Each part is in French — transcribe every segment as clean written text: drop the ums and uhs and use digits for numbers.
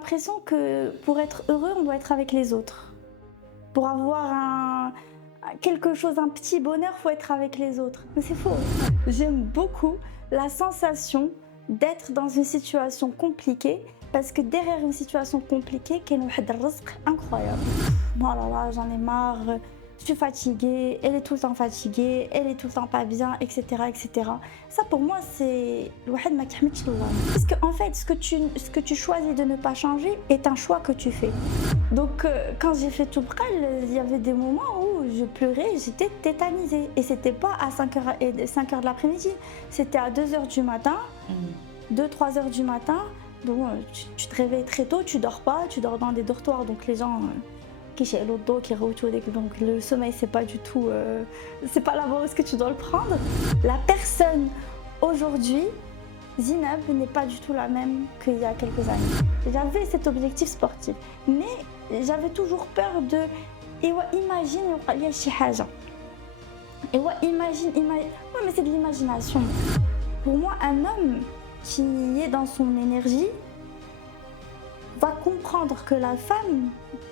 l'impression que pour être heureux, on doit être avec les autres. Pour avoir quelque chose, un petit bonheur, il faut être avec les autres. Mais c'est faux. J'aime beaucoup la sensation d'être dans une situation compliquée parce que derrière une situation compliquée, il y a un risque incroyable. Oh là là, j'en ai marre, je suis fatiguée, elle est tout le temps fatiguée, elle est tout le temps pas bien, etc. etc. Ça pour moi, c'est الواحد ما كيحمدش الله. Parce que en fait, ce que tu choisis de ne pas changer est un choix que tu fais. Donc quand j'ai fait tout Toubkal, il y avait des moments où je pleurais, j'étais tétanisée. Et c'était pas à 5h de l'après-midi, c'était à 2h du matin, 2-3h du matin. Bon, tu te réveilles très tôt, tu dors pas, tu dors dans des dortoirs, donc les gens qui chez l'auto, qui retrouvent, donc le sommeil c'est pas du tout, c'est pas là-bas où est-ce que tu dois le prendre. La personne aujourd'hui, Zineb, n'est pas du tout la même qu'il y a quelques années. J'avais cet objectif sportif, mais j'avais toujours peur de imagine il y a شي حاجة. Imagine, ouais, mais c'est de l'imagination. Pour moi, un homme qui est dans son énergie va comprendre que la femme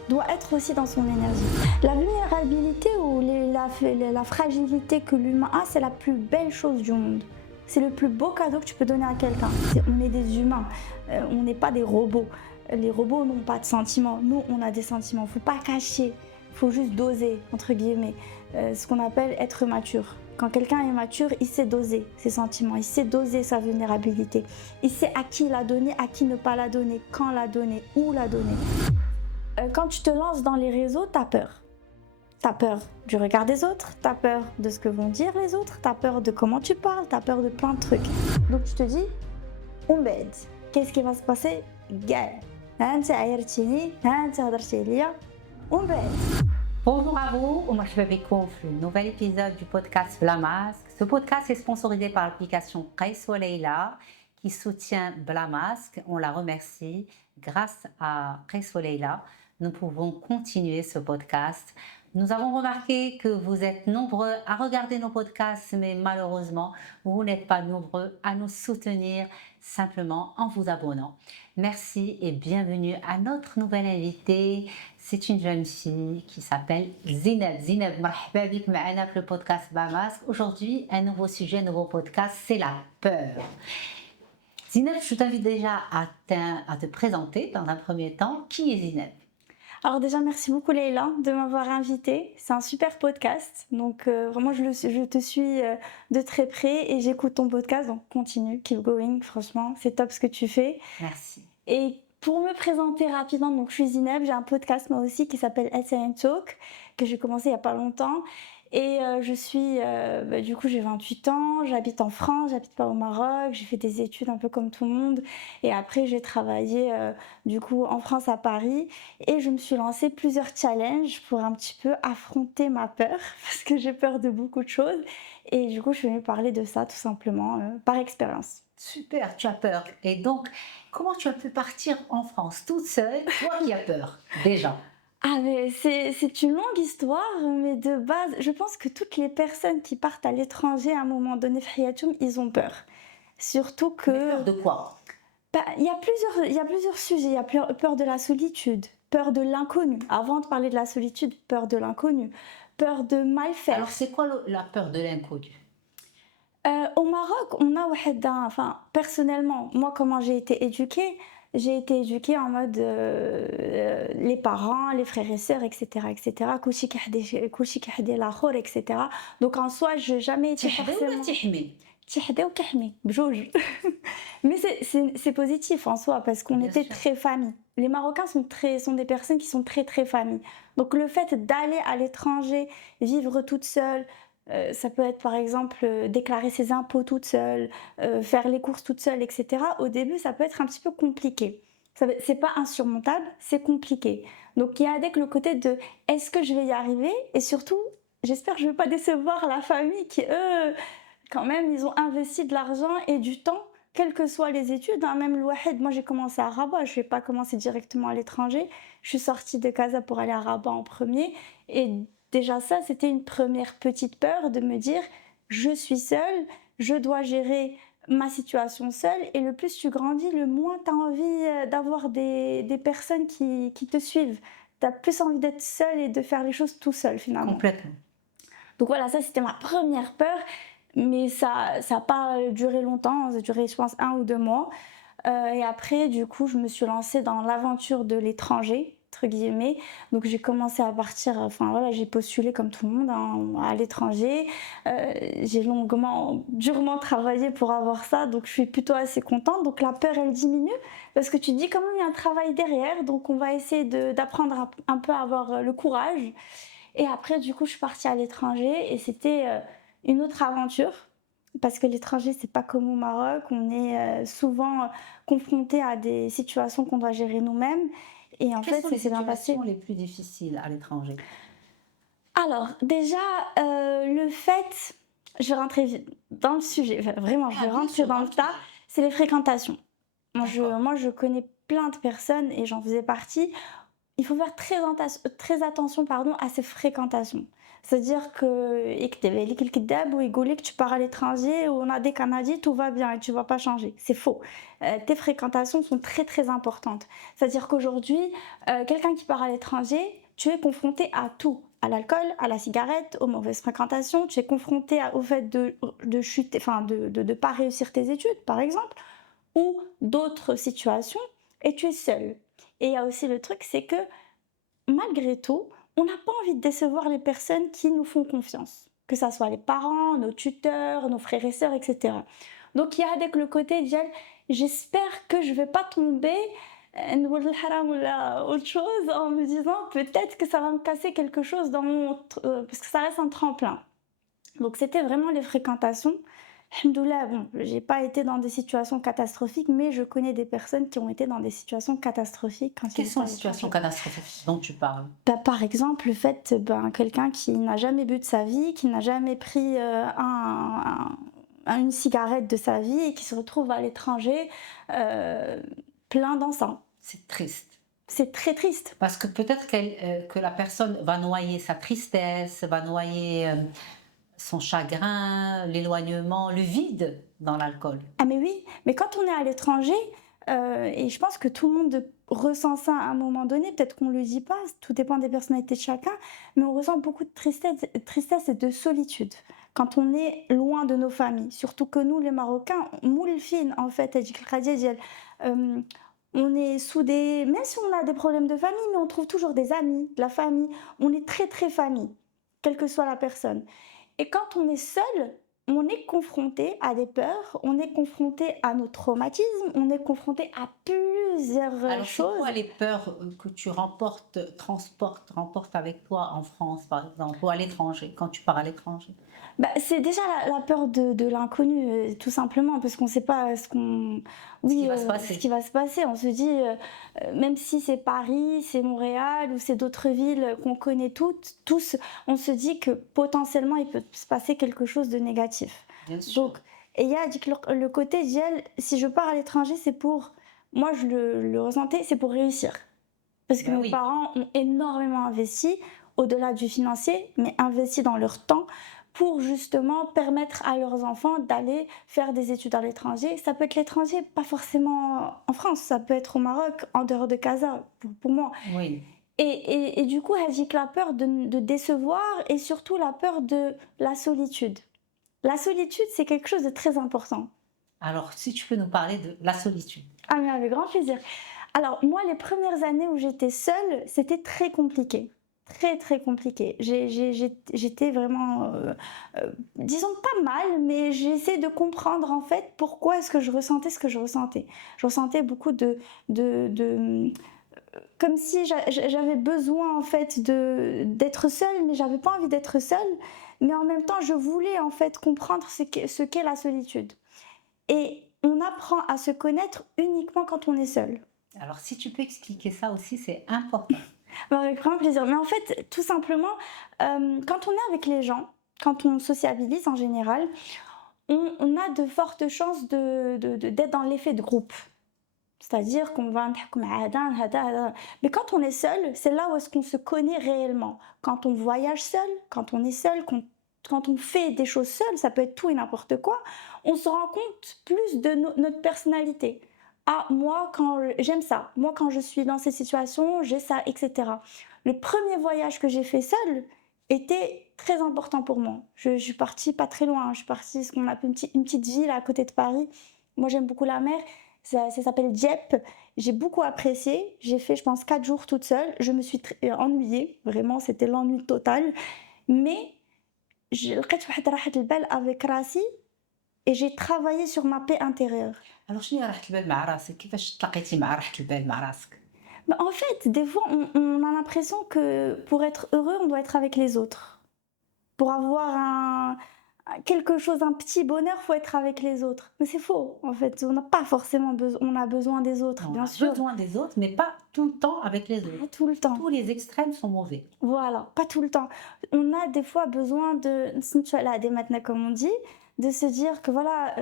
doit être aussi dans son énergie. La vulnérabilité ou la fragilité que l'humain a, c'est la plus belle chose du monde. C'est le plus beau cadeau que tu peux donner à quelqu'un. On est des humains, on n'est pas des robots. Les robots n'ont pas de sentiments. Nous, on a des sentiments. Il ne faut pas cacher, il faut juste doser, entre guillemets, ce qu'on appelle être mature. Quand quelqu'un est mature, il sait doser ses sentiments, il sait doser sa vulnérabilité. Il sait à qui la donner, à qui ne pas la donner, quand la donner, où la donner. Quand tu te lances dans les réseaux, tu as peur. Tu as peur du regard des autres, tu as peur de ce que vont dire les autres, tu as peur de comment tu parles, tu as peur de plein de trucs. Donc tu te dis, on bête, qu'est-ce qui va se passer? Gay. Bonjour à vous, je vais découvrir un nouvel épisode du podcast Blamasque. Ce podcast est sponsorisé par l'application Qais wa Leila qui soutient Blamasque. On la remercie. Grâce à Qais wa Leila, nous pouvons continuer ce podcast. Nous avons remarqué que vous êtes nombreux à regarder nos podcasts, mais malheureusement, vous n'êtes pas nombreux à nous soutenir simplement en vous abonnant. Merci et bienvenue à notre nouvelle invitée. C'est une jeune fille qui s'appelle Zineb. Zineb, marhaba bik ma'ana pour le podcast Blamasque. Aujourd'hui, un nouveau sujet, un nouveau podcast, c'est la peur. Zineb, je t'invite déjà à te présenter dans un premier temps. Qui est Zineb? Alors déjà, merci beaucoup Leïla de m'avoir invitée. C'est un super podcast. Donc vraiment, je te suis de très près et j'écoute ton podcast. Donc continue, keep going. Franchement, c'est top ce que tu fais. Merci. Et pour me présenter rapidement, donc je suis Zineb, j'ai un podcast moi aussi qui s'appelle SN Talk, que j'ai commencé il n'y a pas longtemps. Et je suis, du coup j'ai 28 ans, j'habite en France, j'habite pas au Maroc, j'ai fait des études un peu comme tout le monde. Et après j'ai travaillé du coup en France à Paris et je me suis lancé plusieurs challenges pour un petit peu affronter ma peur parce que j'ai peur de beaucoup de choses. Et du coup je suis venue parler de ça tout simplement par expérience. Super, tu as peur. Et donc, comment tu as pu partir en France toute seule, toi qui as peur, déjà? Ah mais c'est une longue histoire, mais de base, je pense que toutes les personnes qui partent à l'étranger à un moment donné, ils ont peur. Surtout que... Mais peur de quoi? Il y a plusieurs sujets. Il y a peur de la solitude, peur de l'inconnu. Avant de parler de la solitude, peur de l'inconnu, peur de mal faire. Alors, c'est quoi la peur de l'inconnu? Au Maroc, on a enfin personnellement, moi comment j'ai été éduquée en mode les parents, les frères et sœurs, etc. etc. كلشي كيحدي الاخر, etc. Donc en soi, je n'ai jamais été forcément تحدي وكحمي بجوج. Mais c'est positif en soi parce qu'on Bien était sûr. très famille. Les Marocains sont des personnes qui sont très très famille. Donc le fait d'aller à l'étranger, vivre toute seule, ça peut être par exemple déclarer ses impôts toute seule, faire les courses toute seule, etc. Au début, ça peut être un petit peu compliqué. C'est pas insurmontable, c'est compliqué. Donc il y a avec le côté de est-ce que je vais y arriver, et surtout, j'espère que je ne vais pas décevoir la famille qui, eux, quand même, ils ont investi de l'argent et du temps, quelles que soient les études. Même le Wahed, moi j'ai commencé à Rabat, je n'ai pas commencé directement à l'étranger. Je suis sortie de Casa pour aller à Rabat en premier. Et déjà ça, c'était une première petite peur de me dire, je suis seule, je dois gérer ma situation seule. Et le plus tu grandis, le moins tu as envie d'avoir des personnes qui te suivent. Tu as plus envie d'être seule et de faire les choses tout seul finalement. Complètement. Donc voilà, ça c'était ma première peur. Mais ça n'a pas duré longtemps, ça a duré je pense 1 ou 2 mois. Et après, du coup, je me suis lancée dans l'aventure de l'étranger, entre guillemets. Donc j'ai commencé à partir, enfin voilà, j'ai postulé comme tout le monde hein, à l'étranger. J'ai durement travaillé pour avoir ça, donc je suis plutôt assez contente. Donc la peur, elle diminue, parce que tu te dis quand même il y a un travail derrière, donc on va essayer d'apprendre un peu à avoir le courage. Et après, du coup, je suis partie à l'étranger et c'était une autre aventure. Parce que l'étranger, c'est pas comme au Maroc, on est souvent confronté à des situations qu'on doit gérer nous-mêmes. Et en Quelles fait, sont ça les s'est bien passé. situations les plus difficiles à l'étranger? Alors, déjà, le fait, je vais rentrer dans le sujet, enfin, vraiment, je vais Bien rentrer sûr, dans le tas, c'est les fréquentations. D'accord. Moi, je connais plein de personnes et j'en faisais partie. Il faut faire très attention pardon, à ces fréquentations. C'est-à-dire que tu pars à l'étranger, on a des Canadiens, tout va bien et tu ne vas pas changer. C'est faux. Tes fréquentations sont très très importantes. C'est-à-dire qu'aujourd'hui, quelqu'un qui part à l'étranger, tu es confronté à tout. À l'alcool, à la cigarette, aux mauvaises fréquentations. Tu es confronté au fait de chuter, enfin de ne pas réussir tes études, par exemple, ou d'autres situations, et tu es seul. Et il y a aussi le truc, c'est que malgré tout, on n'a pas envie de décevoir les personnes qui nous font confiance, que ce soit les parents, nos tuteurs, nos frères et sœurs, etc. Donc il y a avec le côté j'espère que je ne vais pas tomber autre chose en me disant peut-être que ça va me casser quelque chose parce que ça reste un tremplin. Donc c'était vraiment les fréquentations. Alhamdoulilah, bon, j'ai pas été dans des situations catastrophiques, mais je connais des personnes qui ont été dans des situations catastrophiques quand ils Quelles étaient sont à les situations l'étranger. catastrophiques dont tu parles? Par exemple, le fait, quelqu'un qui n'a jamais bu de sa vie, qui n'a jamais pris une cigarette de sa vie et qui se retrouve à l'étranger euh, plein d'encens. C'est triste. C'est très triste. Parce que peut-être que la personne va noyer sa tristesse, va noyer son chagrin, l'éloignement, le vide dans l'alcool. Ah mais oui, mais quand on est à l'étranger, et je pense que tout le monde ressent ça à un moment donné, peut-être qu'on ne le dit pas, tout dépend des personnalités de chacun, mais on ressent beaucoup de tristesse et de solitude quand on est loin de nos familles. Surtout que nous, les Marocains, moulfine en fait, euh, on est soudés, même si on a des problèmes de famille, mais on trouve toujours des amis, de la famille. On est très très famille, quelle que soit la personne. Et quand on est seul, on est confronté à des peurs, on est confronté à nos traumatismes, on est confronté à plusieurs Alors, c'est choses. quoi les peurs que tu remportes avec toi en France, par exemple, ou à l'étranger, quand tu pars à l'étranger? C'est déjà la peur de l'inconnu, tout simplement, parce qu'on ne sait pas Ce qui va se ce passer. qui va se passer. On se dit, même si c'est Paris, c'est Montréal ou c'est d'autres villes qu'on connaît tous, on se dit que potentiellement il peut se passer quelque chose de négatif. Bien sûr. Donc, et il y a le côté, si je pars à l'étranger, c'est pour, moi je le ressentais, c'est pour réussir. Parce que Ben mes oui. parents ont énormément investi, au-delà du financier, mais investi dans leur temps pour justement permettre à leurs enfants d'aller faire des études à l'étranger. Ça peut être l'étranger, pas forcément en France, ça peut être au Maroc, en dehors de Casa, pour moi. Oui. Et du coup, elle dit que la peur de décevoir et surtout la peur de la solitude. La solitude, c'est quelque chose de très important. Alors, si tu peux nous parler de la solitude. Ah mais avec grand plaisir. Alors moi, les premières années où j'étais seule, c'était très compliqué. Très très compliqué. J'étais vraiment, disons pas mal, mais j'ai essayé de comprendre en fait pourquoi est-ce que je ressentais ce que je ressentais. Je ressentais beaucoup de comme si j'avais besoin en fait d'être seule, mais j'avais pas envie d'être seule. Mais en même temps, je voulais en fait comprendre ce qu'est la solitude. Et on apprend à se connaître uniquement quand on est seul. Alors, si tu peux expliquer ça aussi, c'est important. Avec grand plaisir. Mais en fait, tout simplement, quand on est avec les gens, quand on sociabilise en général, on a de fortes chances d'être dans l'effet de groupe. C'est-à-dire qu'on va... Mais quand on est seul, c'est là où est-ce qu'on se connaît réellement. Quand on voyage seul, quand on est seul, quand on fait des choses seul, ça peut être tout et n'importe quoi, on se rend compte plus de notre personnalité. Ah, moi, quand j'aime ça, moi, quand je suis dans ces situations, j'ai ça, etc. Le premier voyage que j'ai fait seul était très important pour moi. Je suis partie pas très loin, je suis partie ce qu'on appelle une petite ville à côté de Paris. Moi, j'aime beaucoup la mer, ça s'appelle Dieppe. J'ai beaucoup apprécié, j'ai fait, je pense, 4 jours toute seule. Je me suis ennuyée, vraiment, c'était l'ennui total. Mais لقيت واحد راحة البال avec راسي et j'ai travaillé sur ma paix intérieure. Alors شنو هي راحة البال مع راسك؟ كيفاش تلاقيتي مع راحة البال مع راسك؟ Bah, en fait, des fois, on a l'impression que pour être heureux, on doit être avec les autres. Pour avoir quelque chose, un petit bonheur, faut être avec les autres. Mais c'est faux, en fait. On n'a pas forcément besoin, on a besoin des autres, Non, on bien a sûr. besoin des autres, mais pas tout le temps avec les autres. Pas tout le temps. Tous les extrêmes sont mauvais. Voilà, pas tout le temps. On a des fois besoin de, des maintenant comme on dit, de se dire que voilà,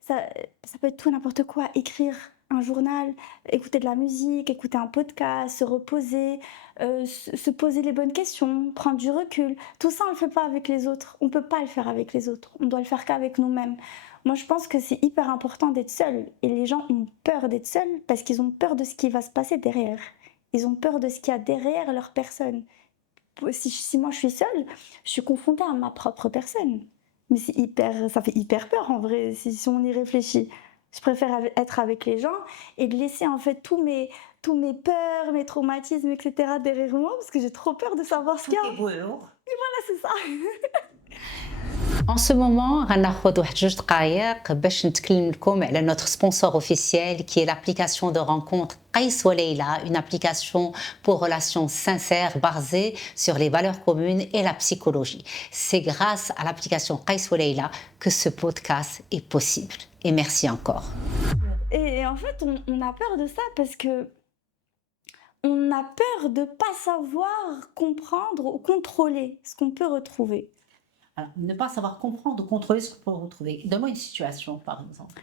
ça peut être tout et n'importe quoi, écrire un journal, écouter de la musique, écouter un podcast, se reposer, se poser les bonnes questions, prendre du recul. Tout ça, on ne le fait pas avec les autres. On ne peut pas le faire avec les autres. On doit le faire qu'avec nous-mêmes. Moi, je pense que c'est hyper important d'être seul. Et les gens ont peur d'être seuls parce qu'ils ont peur de ce qui va se passer derrière. Ils ont peur de ce qu'il y a derrière leur personne. Si moi je suis seule, je suis confrontée à ma propre personne. Mais ça fait hyper peur en vrai, si on y réfléchit. Je préfère être avec les gens et de laisser en fait tous mes peurs, mes traumatismes, etc. derrière moi parce que j'ai trop peur de savoir ce qu'il y a. Voilà, c'est ça. En ce moment, غناخد واحد جوج دقائق باش نتكلم لكم على notre sponsor officiel qui est l'application de rencontre Qais Leila, une application pour relations sincères basée sur les valeurs communes et la psychologie. C'est grâce à l'application Qais Leila que ce podcast est possible. Et merci encore. Et en fait, on a peur de ça parce que on a peur de ne pas savoir comprendre ou contrôler ce qu'on peut retrouver. Alors, ne pas savoir comprendre ou contrôler ce qu'on peut retrouver. Donne-moi une situation, par exemple.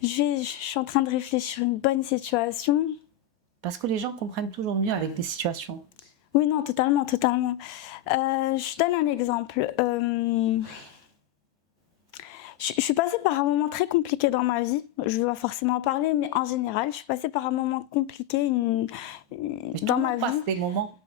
Je suis en train de réfléchir à une bonne situation. Parce que les gens comprennent toujours mieux avec des situations. Oui, non, totalement, totalement. Je donne un exemple. Je suis passée par un moment très compliqué dans ma vie. Je ne vais pas forcément en parler, mais en général, je suis passée par un moment compliqué dans ma vie. Passe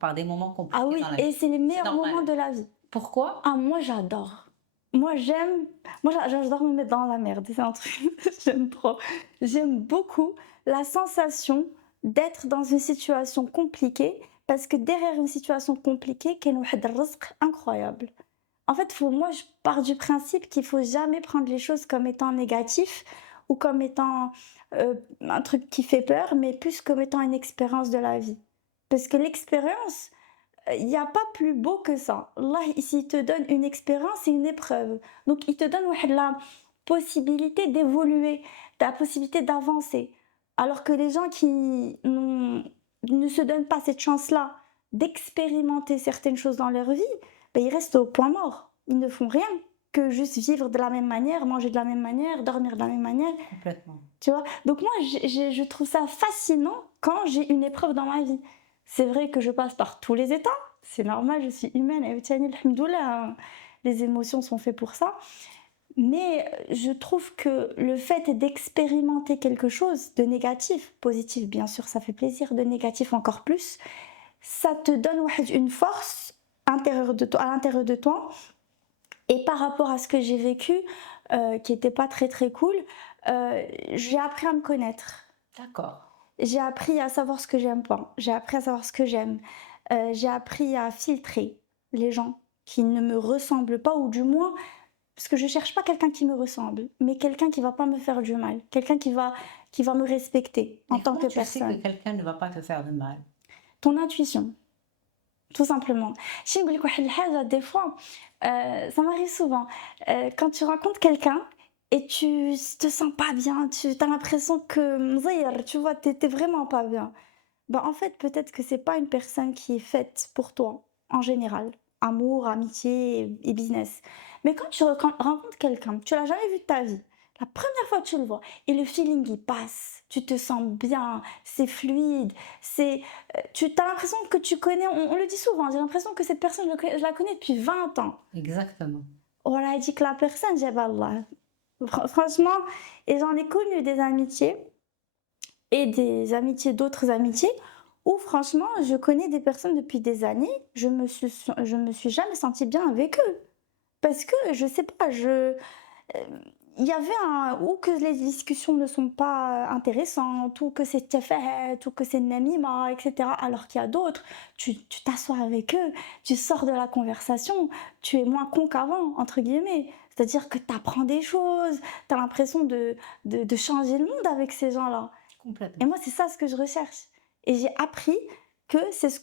par des moments compliqués Ah oui, dans la vie. et c'est les meilleurs moments de la vie. Pourquoi? Ah, moi, j'adore. Moi, j'adore me mettre dans la merde. C'est un truc que j'aime trop. J'aime beaucoup la sensation d'être dans une situation compliquée parce que derrière une situation compliquée, il y a un risque incroyable. En fait, moi, je pars du principe qu'il ne faut jamais prendre les choses comme étant négatif ou comme étant un truc qui fait peur, mais plus comme étant une expérience de la vie. Parce que l'expérience, il n'y a pas plus beau que ça. Allah, ici, il te donne une expérience et une épreuve. Donc, il te donne la possibilité d'évoluer, la possibilité d'avancer. Alors que les gens qui ne se donnent pas cette chance-là d'expérimenter certaines choses dans leur vie, ben, ils restent au point mort. Ils ne font rien que juste vivre de la même manière, manger de la même manière, dormir de la même manière. Complètement. Tu vois? Donc moi, je trouve ça fascinant quand j'ai une épreuve dans ma vie. C'est vrai que je passe par tous les états, c'est normal, je suis humaine, et alhamdoulilah, les émotions sont faites pour ça. Mais je trouve que le fait d'expérimenter quelque chose de négatif, positif bien sûr, ça fait plaisir, de négatif encore plus, ça te donne une force à l'intérieur de toi. Et par rapport à ce que j'ai vécu, qui n'était pas très très cool, j'ai appris à me connaître. D'accord. J'ai appris à savoir ce que j'aime pas. J'ai appris à savoir ce que j'aime. J'ai appris à filtrer les gens qui ne me ressemblent pas, ou du moins, parce que je cherche pas quelqu'un qui me ressemble, mais quelqu'un qui va pas me faire du mal, quelqu'un qui va me respecter en tant que personne. Tu sais que quelqu'un ne va pas te faire de mal? Ton intuition. Tout simplement. Des fois, ça m'arrive souvent. Quand tu rencontres quelqu'un et tu te sens pas bien, tu as l'impression que tu vois, t'es vraiment pas bien. Ben, en fait, peut-être que c'est pas une personne qui est faite pour toi, en général. Amour, amitié et business. Mais quand tu rencontres quelqu'un, tu l'as jamais vu de ta vie, La première fois que tu le vois et le feeling il passe, tu te sens bien, c'est fluide, tu as l'impression que tu connais, on le dit souvent, j'ai l'impression que cette personne, je la connais depuis 20 ans. Exactement. On a dit que la personne, j'ai Allah. Franchement, et j'en ai connu des amitiés et des amitiés d'autres amitiés où franchement, je connais des personnes depuis des années, je me suis jamais sentie bien avec eux. Parce que, je sais pas, il y avait ou que les discussions ne sont pas intéressantes, ou que c'est tafah, ou que c'est namima, etc. Alors qu'il y a d'autres, tu t'assois avec eux, tu sors de la conversation, tu es moins con qu'avant, entre guillemets. C'est-à-dire que tu apprends des choses, tu as l'impression de changer le monde avec ces gens-là. Et Complètement. moi, c'est ça ce que je recherche. Et j'ai appris que c'est ce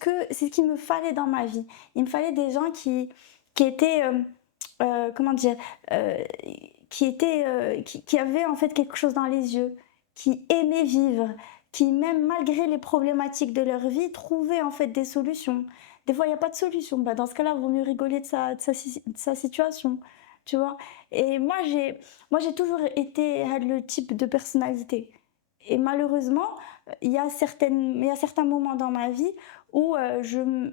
qu'il me fallait dans ma vie. Il me fallait des gens qui étaient, comment dire, qui avaient en fait quelque chose dans les yeux, qui aimaient vivre, qui même malgré les problématiques de leur vie, trouvaient en fait des solutions. Des fois, il n'y a pas de solution. Bah, dans ce cas-là, il vaut mieux rigoler de sa situation, tu vois. Et moi, j'ai toujours été le type de personnalité. Et malheureusement, il y a certains moments dans ma vie où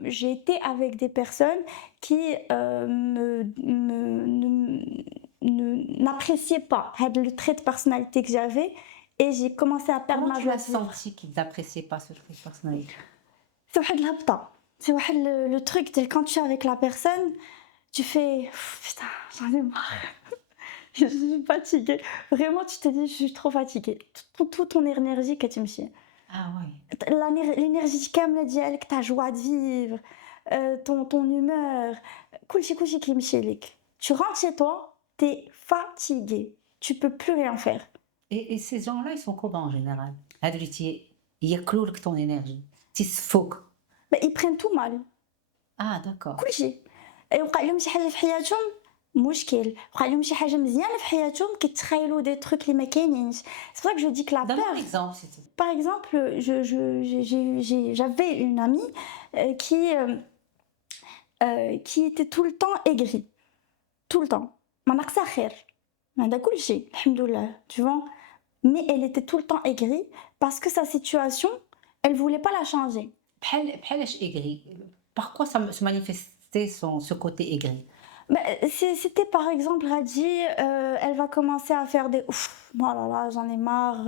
j'ai été avec des personnes qui n'appréciaient pas le trait de personnalité que j'avais et j'ai commencé à perdre Comment ma tu joie as de vivre. senti qu'ils n'appréciaient pas ce trait de personnalité? C'est واحد الهبطة. C'est واحد le truc, quand tu es avec la personne, tu fais Pff, putain, j'en ai marre. Je suis fatiguée. Vraiment, tu te dis, je suis trop fatiguée. Toute ton énergie كتمشي. Ah oui. L'énergie كاملة ديالك, ta joie de vivre, ton humeur, كلشي كيمشي ليك. Tu rentres chez toi, t'es fatigué. Tu peux plus rien faire. Et ces gens-là, ils sont comment en général? هادو اللي ياكلوا لك ton énergie. تيسفوك. Mais ils prennent tout mal. Ah d'accord. كلشي. وقع لهم شي حاجة في حياتهم مشكل. وقع لهم شي حاجة مزيانة في حياتهم كيتخيلوا des trucs اللي ما كاينينش. C'est pour ça que je dis que la Donne-moi un peur. exemple, s'il te plaît. Par exemple, j'avais une amie qui était tout le temps aigrie. Tout le temps. ما ناقصة خير. ما عندها كل شيء الحمد لله, tu vois. Mais elle était tout le temps aigrie parce que sa situation, elle voulait pas la changer. بحالاش aigri? Par quoi ça se manifestait ce côté aigri? C'était par exemple Radji, elle va commencer à faire des ouf, oh là là, j'en ai marre,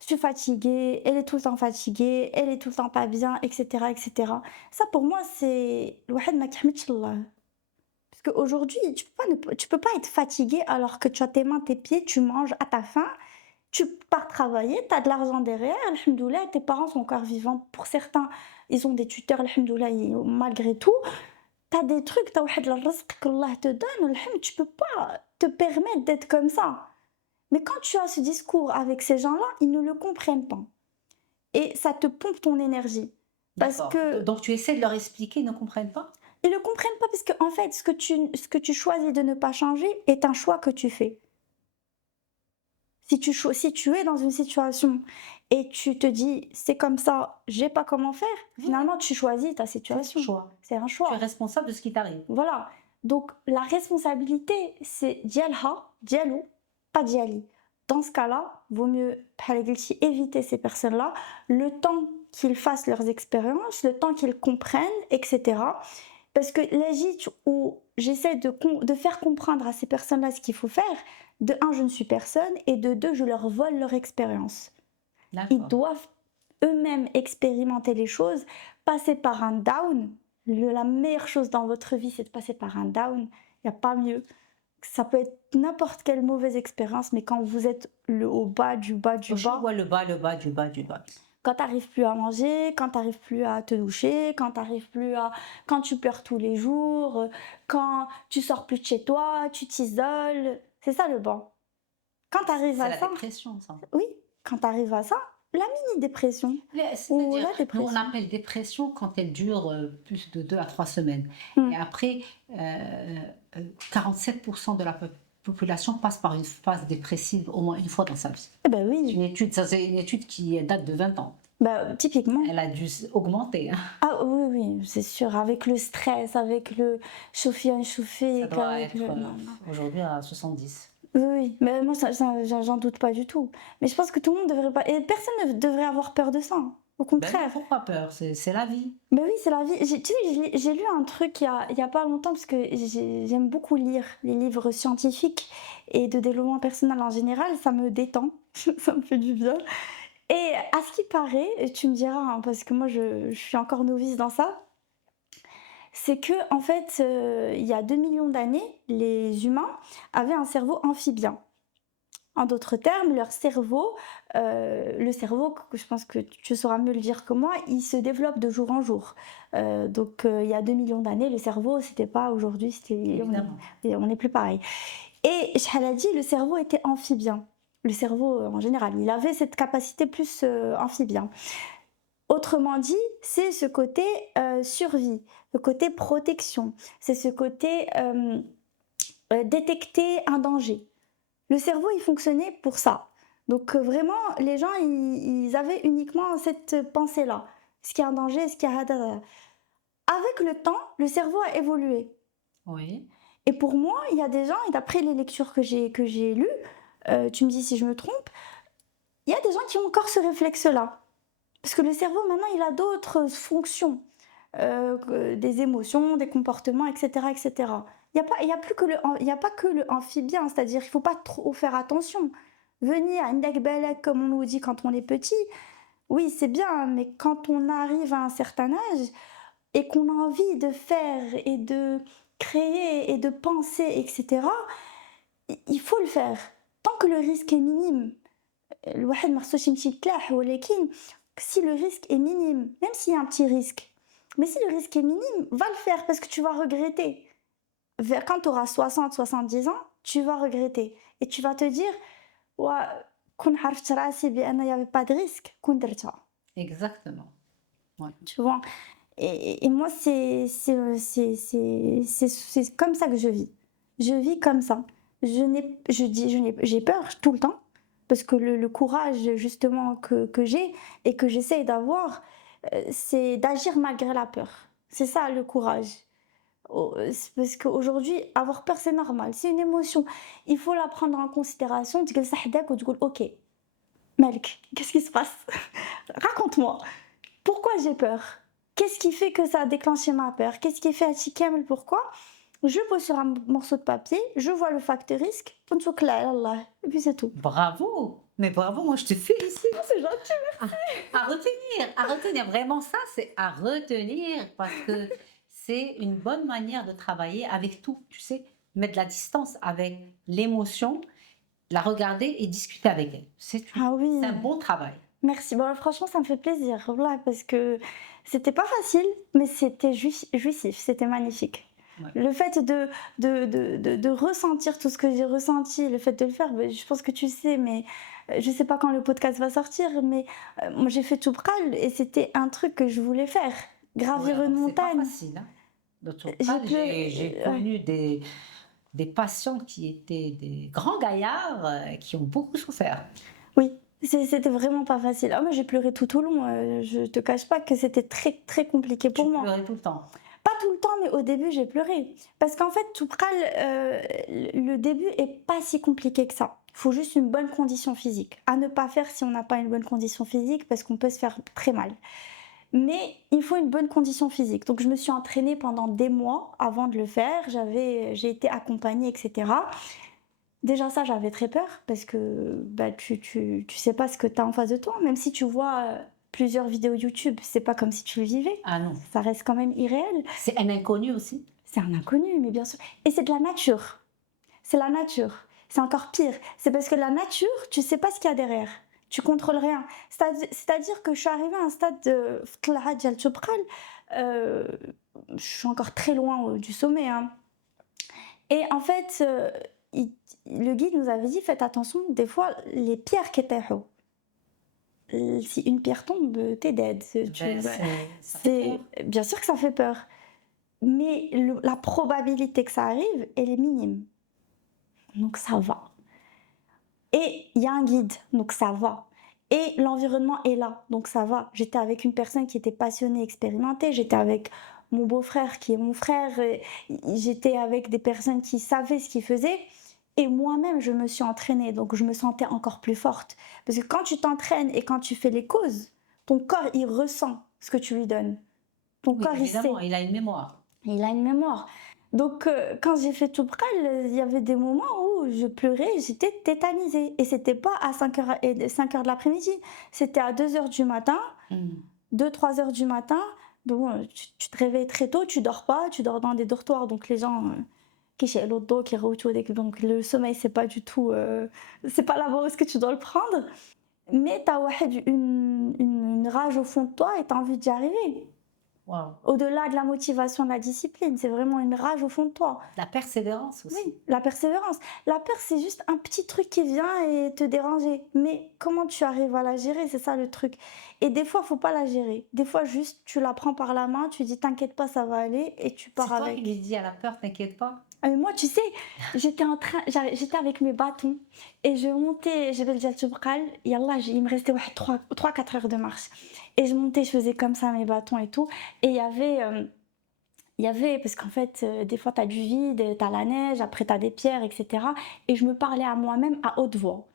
je suis fatiguée, elle est tout le temps fatiguée, elle est tout le temps pas bien, etc. etc. Ça pour moi c'est الواحد ما كيحمدش الله. Parce qu'aujourd'hui, tu peux pas être fatigué alors que tu as tes mains, tes pieds, tu manges à ta faim, tu pars travailler, tu as de l'argent derrière, alhamdoulilah, tes parents sont encore vivants. Pour certains, ils ont des tuteurs, alhamdoulilah, malgré tout. Tu as des trucs, tu as واحد الرزق que Allah te donne, alhamdoulilah, tu peux pas te permettre d'être comme ça. Mais quand tu as ce discours avec ces gens-là, ils ne le comprennent pas. Et ça te pompe ton énergie. Parce D'accord. que Donc tu essaies de leur expliquer, ils ne comprennent pas? ils ne le comprennent pas parce que en fait, ce que tu choisis de ne pas changer est un choix que tu fais. Si tu es dans une situation et tu te dis c'est comme ça, j'ai pas comment faire, finalement tu choisis ta situation. Choix. C'est un Tu choix. es responsable de ce qui t'arrive. Voilà. Donc la responsabilité, c'est dialha, dialou, pas diali. Dans ce cas-là, vaut mieux éviter ces personnes-là, le temps qu'ils fassent leurs expériences, le temps qu'ils comprennent, etc. Parce que l'agite où j'essaie de faire comprendre à ces personnes-là ce qu'il faut faire, de un, je ne suis personne, et de deux, je leur vole leur expérience. Ils D'accord. doivent eux-mêmes expérimenter les choses, passer par un down. La meilleure chose dans votre vie, c'est de passer par un down. Il n'y a pas mieux. Ça peut être n'importe quelle mauvaise expérience, mais quand vous êtes au bas du bas du Je bas, vois le bas, le bas, du bas, du bas. quand tu n'arrives plus à manger, quand tu n'arrives plus à te doucher, quand tu n'arrives plus à... quand tu pleures tous les jours, quand tu sors plus de chez toi, tu t'isoles. C'est ça le bas. Quand tu arrives C'est à la ça... dépression, ça. Oui, quand tu arrives à ça, la mini-dépression. Ou la C'est-à-dire, nous, dépression. on appelle dépression quand elle dure plus de 2 à 3 semaines. Mm. Et après, 47% de la population passe par une phase dépressive au moins une fois dans sa vie. Eh ben C'est oui, une étude, ça c'est une étude qui date de 20 ans. typiquement. Elle a dû augmenter. Hein. Ah oui, oui, c'est sûr, avec le stress, avec le chauffer, Ça doit avec être le... Non, non. aujourd'hui à 70. Oui, oui, mais moi j'en doute pas du tout. Mais je pense que tout le monde devrait pas et personne ne devrait avoir peur de ça, hein. Au Ben non, contraire. pourquoi peur? C'est la vie. Mais oui, c'est la vie. Tu sais, j'ai lu un truc il y a pas longtemps parce que j'aime beaucoup lire les livres scientifiques et de développement personnel en général, ça me détend, ça me fait du bien. Et à ce qui paraît, et tu me diras, hein, parce que moi je suis encore novice dans ça, c'est que en fait, il y a 2 millions d'années, les humains avaient un cerveau amphibien. En d'autres termes, leur cerveau, le cerveau, que je pense que tu sauras mieux le dire que moi, il se développe de jour en jour. Donc, il y a 2 millions d'années, le cerveau, c'était pas aujourd'hui, Évidemment. on n'est plus pareil. Et Shahal a dit, le cerveau était amphibien. Le cerveau, en général, il avait cette capacité plus amphibien. Autrement dit, c'est ce côté survie, le côté protection, c'est ce côté détecter un danger. Le cerveau, il fonctionnait pour ça. Donc vraiment, les gens, ils avaient uniquement cette pensée-là. Est-ce qu'il y a un danger? Est-ce qu'il y a... Avec le temps, le cerveau a évolué. Oui. Et pour moi, il y a des gens, et d'après les lectures que j'ai lues, tu me dis si je me trompe, il y a des gens qui ont encore ce réflexe-là. Parce que le cerveau, maintenant, il a d'autres fonctions. Des émotions, des comportements, etc. etc. Il y a plus que il y a pas que le amphibien, c'est-à-dire qu'il ne faut pas trop faire attention. Venir à Indek Belek, comme on nous dit quand on est petit, oui, c'est bien, mais quand on arrive à un certain âge et qu'on a envie de faire et de créer et de penser, etc., il faut le faire. Tant que le risque est minime, الواحد ما خصوش يمشي يتلاح ولكن si le risque est minime, même s'il y a un petit risque, mais si le risque est minime, va le faire parce que tu vas regretter. Quand tu auras 60, 70 ans, tu vas regretter. Et tu vas te dire, كون عرفت راسي بأن il n'y avait pas de risque, كون درتها. Exactement. Ouais. Tu vois. Et moi, c'est comme ça que je vis. Je vis comme ça. J'ai peur tout le temps, parce que le courage justement que j'ai et que j'essaye d'avoir, c'est d'agir malgré la peur. C'est ça le courage. C'est parce qu'aujourd'hui, avoir peur, c'est normal. C'est une émotion. Il faut la prendre en considération. Tu dis, ok, Melk, qu'est-ce qui se passe? Raconte-moi. Pourquoi j'ai peur? Qu'est-ce qui fait que ça a déclenché ma peur? Qu'est-ce qui fait Achikam? Pourquoi? Je pose sur un morceau de papier, je vois le facteur risque, et puis c'est tout. Bravo! Mais bravo, moi je te félicite. C'est gentil. À retenir, vraiment ça, c'est à retenir parce que c'est une bonne manière de travailler avec tout, tu sais, mettre de la distance avec l'émotion, la regarder et discuter avec elle. Ah oui. C'est un bon travail. Merci. Bon, franchement, ça me fait plaisir, voilà, parce que c'était pas facile, mais c'était jouissif, c'était magnifique. Ouais. Le fait de ressentir tout ce que j'ai ressenti, le fait de le faire, je pense que tu sais, mais je sais pas quand le podcast va sortir, mais moi j'ai fait Toubkal et c'était un truc que je voulais faire, gravir Ouais, une alors, c'est montagne. pas facile, hein. De Toubkal, j'ai connu des patients qui étaient des grands gaillards qui ont beaucoup souffert. Oui, c'était vraiment pas facile. Ah, moi j'ai pleuré tout au long, je te cache pas que c'était très très compliqué pour moi. Tu pleurais tout le temps? Pas tout le temps, mais au début j'ai pleuré. Parce qu'en fait, Toubkal, le début est pas si compliqué que ça. Il faut juste une bonne condition physique. À ne pas faire si on n'a pas une bonne condition physique, parce qu'on peut se faire très mal. Mais il faut une bonne condition physique. Donc je me suis entraînée pendant des mois avant de le faire. J'ai été accompagnée, etc. Déjà ça, j'avais très peur parce que tu sais pas ce que tu as en face de toi. Même si tu vois plusieurs vidéos YouTube, c'est pas comme si tu le vivais. Ah non. Ça reste quand même irréel. C'est un inconnu aussi. C'est un inconnu, mais bien sûr. Et c'est de la nature. C'est la nature. C'est encore pire. C'est parce que la nature, tu sais pas ce qu'il y a derrière. Tu contrôles rien. C'est-à-dire que je suis arrivée à un stade de Ftlaha Djal Toubkal, je suis encore très loin du sommet, hein. Et en fait, le guide nous avait dit, faites attention, des fois, les pierres qui étaient hauts. Si une pierre tombe, t'es dead. Bien sûr que ça fait peur. Mais la probabilité que ça arrive, elle est minime. Donc ça va. Et il y a un guide, donc ça va. Et l'environnement est là, donc ça va. J'étais avec une personne qui était passionnée, expérimentée. J'étais avec mon beau-frère qui est mon frère. J'étais avec des personnes qui savaient ce qu'ils faisaient. Et moi-même, je me suis entraînée, donc je me sentais encore plus forte. Parce que quand tu t'entraînes et quand tu fais les causes, ton corps, il ressent ce que tu lui donnes. Ton Oui, corps, il évidemment, sait. il a une mémoire. Il a une mémoire. Donc, quand j'ai fait Toubkal, il y avait des moments où je pleurais, j'étais tétanisée. Et c'était pas à 5 heures de l'après-midi, c'était à 2 heures du matin, Hmm. 2-3 heures du matin. Bon, tu te réveilles très tôt, tu dors pas, tu dors dans des dortoirs, donc les gens qui chez l'autre dos, qui reçoivent, donc le sommeil c'est pas du tout, c'est pas là-bas où est-ce que tu dois le prendre, mais t'as une rage au fond de toi et t'as envie d'y arriver. Waouh. Au-delà de la motivation, de la discipline, c'est vraiment une rage au fond de toi. La persévérance aussi. Oui, la persévérance. La peur, c'est juste un petit truc qui vient et te déranger. Mais comment tu arrives à la gérer, c'est ça le truc. Et des fois, faut pas la gérer. Des fois, juste, tu la prends par la main, tu dis t'inquiète pas, ça va aller, et tu pars C'est toi qui avec. lui dis à la peur, t'inquiète pas. Ah, mais moi, tu sais, j'étais avec mes bâtons et je montais, j'avais déjà Toubkal, yallah, il me restait 3-4 heures de marche. Et je montais, je faisais comme ça mes bâtons et tout. Et il y avait, parce qu'en fait, des fois, t'as du vide, t'as la neige, après t'as des pierres, etc. Et je me parlais à moi-même à haute voix.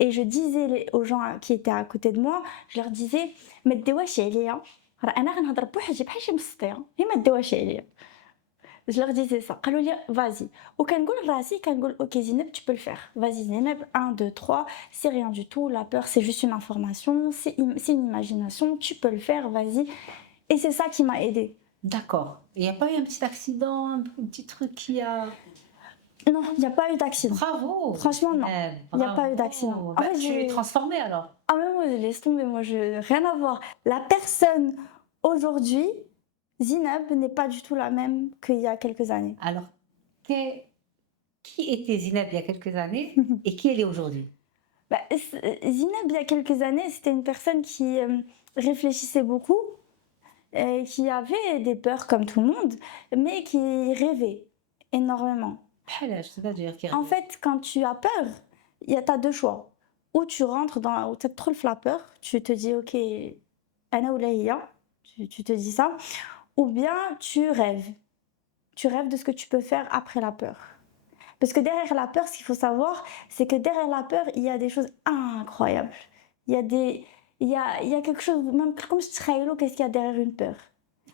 Et je disais aux gens qui étaient à côté de moi, je leur disais, ما تدواش عليا راه انا غنهضر بوحدي بحال شي مسطيه غير ما تدواش عليا. Je leur disais ça. قالوا لي vas-y. وكنقول لراسي كنقول OK Zineb, tu peux le faire. Vas-y Zineb, 1 2 3, c'est rien du tout, la peur c'est juste une information, c'est une imagination, tu peux le faire, vas-y. Et c'est ça qui m'a aidée. D'accord. Il n'y a pas eu un petit accident, un petit truc qui a... Non, il n'y a pas eu d'accident. Bravo. Franchement, non. Il n'y a pas eu Bravo. d'accident. En Bah, fait, tu es transformée alors. Ah mais moi, laisse tomber, moi, rien à voir. La personne aujourd'hui, Zineb, n'est pas du tout la même qu'il y a quelques années. Alors, qui était Zineb il y a quelques années et qui elle est aujourd'hui? Bah, Zineb, il y a quelques années, c'était une personne qui réfléchissait beaucoup, qui avait des peurs comme tout le monde, mais qui rêvait énormément. C'est-à-dire qui En fait, quand tu as peur, t'as deux choix. Ou tu rentres où tu as trop la peur, tu te dis, ok, ana ou laïa, tu te dis ça, ou bien tu rêves. Tu rêves de ce que tu peux faire après la peur. Parce que derrière la peur, ce qu'il faut savoir, c'est que derrière la peur, il y a des choses incroyables. Il y a quelque chose, même comme je te qu'est-ce qu'il y a derrière une peur.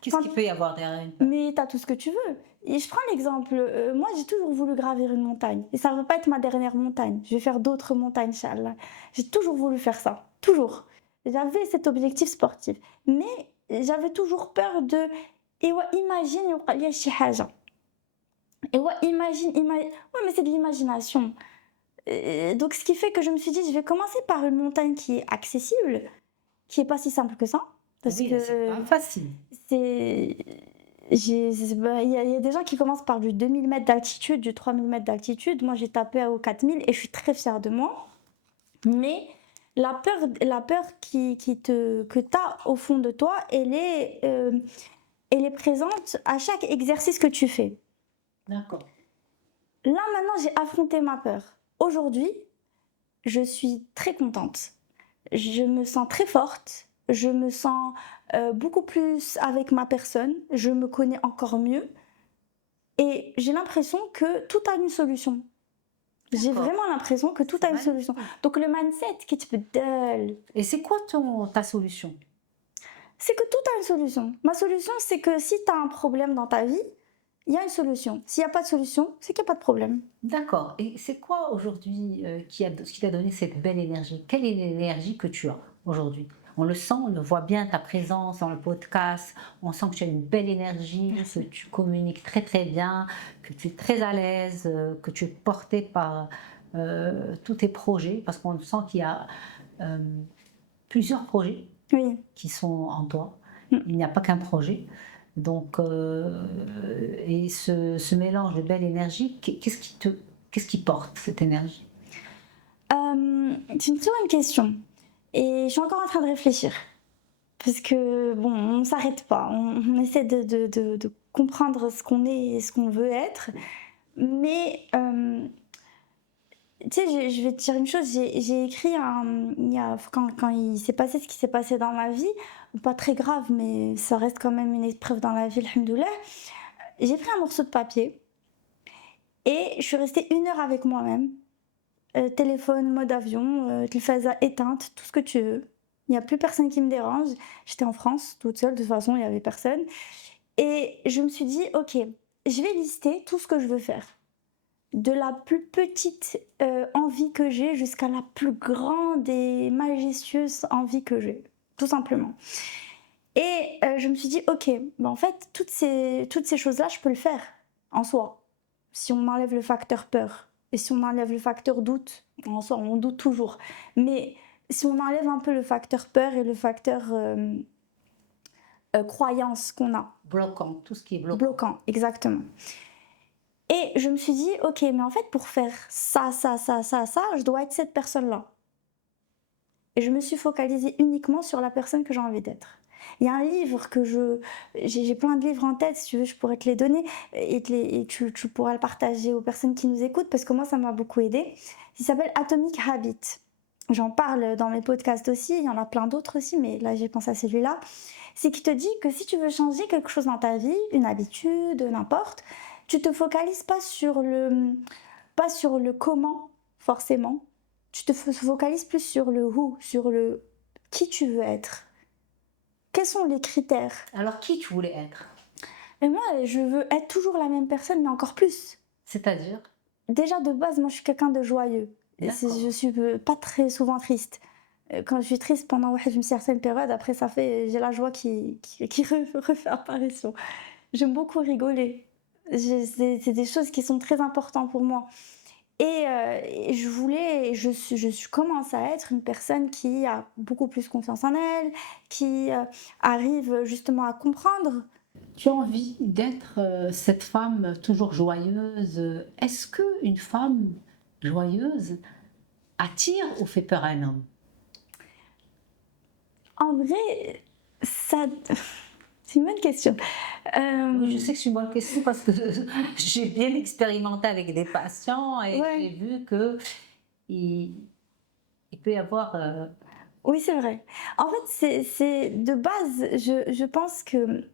Qu'est-ce qu'il peut y avoir derrière une peur? Mais tu as tout ce que tu veux. Et je prends l'exemple, moi j'ai toujours voulu gravir une montagne. Et ça ne va pas être ma dernière montagne. Je vais faire d'autres montagnes, Inch'Allah. J'ai toujours voulu faire ça. Toujours. J'avais cet objectif sportif. Mais j'avais toujours peur de... Et ouais, imagine, il y a شي حاجة. Et ouais, imagine. Ouais, mais c'est de l'imagination. Donc ce qui fait que je me suis dit, je vais commencer par une montagne qui est accessible, qui est pas si simple que ça. Parce Oui, que c'est pas facile. il y a des gens qui commencent par du 2000 mètres d'altitude, du 3000 mètres d'altitude. Moi, j'ai tapé aux 4000 et je suis très fière de moi. Mais la peur que tu as au fond de toi, elle est présente à chaque exercice que tu fais. D'accord. Là, maintenant, j'ai affronté ma peur. Aujourd'hui, je suis très contente. Je me sens très forte. Je me sens beaucoup plus avec ma personne. Je me connais encore mieux. Et j'ai l'impression que tout a une solution. J'ai vraiment l'impression que tout a une solution. Donc le mindset qui te peut. Et c'est quoi ta solution? C'est que tout a une solution. Ma solution, c'est que si tu as un problème dans ta vie, il y a une solution. S'il n'y a pas de solution, c'est qu'il n'y a pas de problème. D'accord. Et c'est quoi aujourd'hui ce qui t'a donné cette belle énergie? Quelle est l'énergie que tu as aujourd'hui? On le sent, on le voit bien, ta présence dans le podcast. On sent que tu as une belle énergie, que tu communiques très très bien, que tu es très à l'aise, que tu es portée par tous tes projets, parce qu'on sent qu'il y a plusieurs projets qui sont en toi. Il n'y a pas qu'un projet. Donc, et ce mélange de belle énergie, qu'est-ce qui porte cette énergie? C'est une très bonne question. Et je suis encore en train de réfléchir. Parce que, bon, on ne s'arrête pas. On essaie de comprendre ce qu'on est et ce qu'on veut être. Mais, tu sais, je vais te dire une chose. J'ai écrit, quand il s'est passé ce qui s'est passé dans ma vie, pas très grave, mais ça reste quand même une épreuve dans la vie, alhamdoulilah. J'ai pris un morceau de papier Et je suis restée 1 heure avec moi-même. Téléphone, mode avion, téléphone éteinte, tout ce que tu veux. Il n'y a plus personne qui me dérange. J'étais en France, toute seule, de toute façon, il n'y avait personne. Et je me suis dit, ok, je vais lister tout ce que je veux faire. De la plus petite envie que j'ai jusqu'à la plus grande et majestueuse envie que j'ai, tout simplement. Et je me suis dit, ok, ben en fait, toutes ces choses-là, je peux le faire en soi. Si on enlève le facteur peur et si on enlève le facteur doute, en soi, on doute toujours. Mais si on enlève un peu le facteur peur et le facteur croyance qu'on a. Bloquant, tout ce qui est bloquant. Bloquant, exactement. Et je me suis dit, ok, mais en fait, pour faire ça, je dois être cette personne-là. Et je me suis focalisée uniquement sur la personne que j'ai envie d'être. Il y a un livre que j'ai plein de livres en tête, si tu veux, je pourrais te les donner et tu pourras le partager aux personnes qui nous écoutent parce que moi, ça m'a beaucoup aidé. Il s'appelle Atomic Habit. J'en parle dans mes podcasts aussi, il y en a plein d'autres aussi, mais là, j'ai pensé à celui-là. C'est qui te dit que si tu veux changer quelque chose dans ta vie, une habitude, n'importe, tu te focalises pas sur le comment, forcément. Tu te focalises plus sur le who, sur le qui tu veux être. Quels sont les critères? Alors, qui tu voulais être? Et moi, je veux être toujours la même personne, mais encore plus. C'est-à-dire? Déjà, de base, moi, je suis quelqu'un de joyeux. Je suis pas très souvent triste. Quand je suis triste pendant une certaine période, après, j'ai la joie qui refait apparition. J'aime beaucoup rigoler. C'est des choses qui sont très importantes pour moi. Et je commence à être une personne qui a beaucoup plus confiance en elle, qui arrive justement à comprendre. Tu as envie d'être cette femme toujours joyeuse. Est-ce qu'une femme joyeuse attire ou fait peur à un homme? En vrai, ça... c'est une bonne question. Oui, je sais que c'est une bonne question parce que j'ai bien expérimenté avec des patients et j'ai vu qu'il peut y avoir... Oui, c'est vrai. En fait, c'est de base, je pense que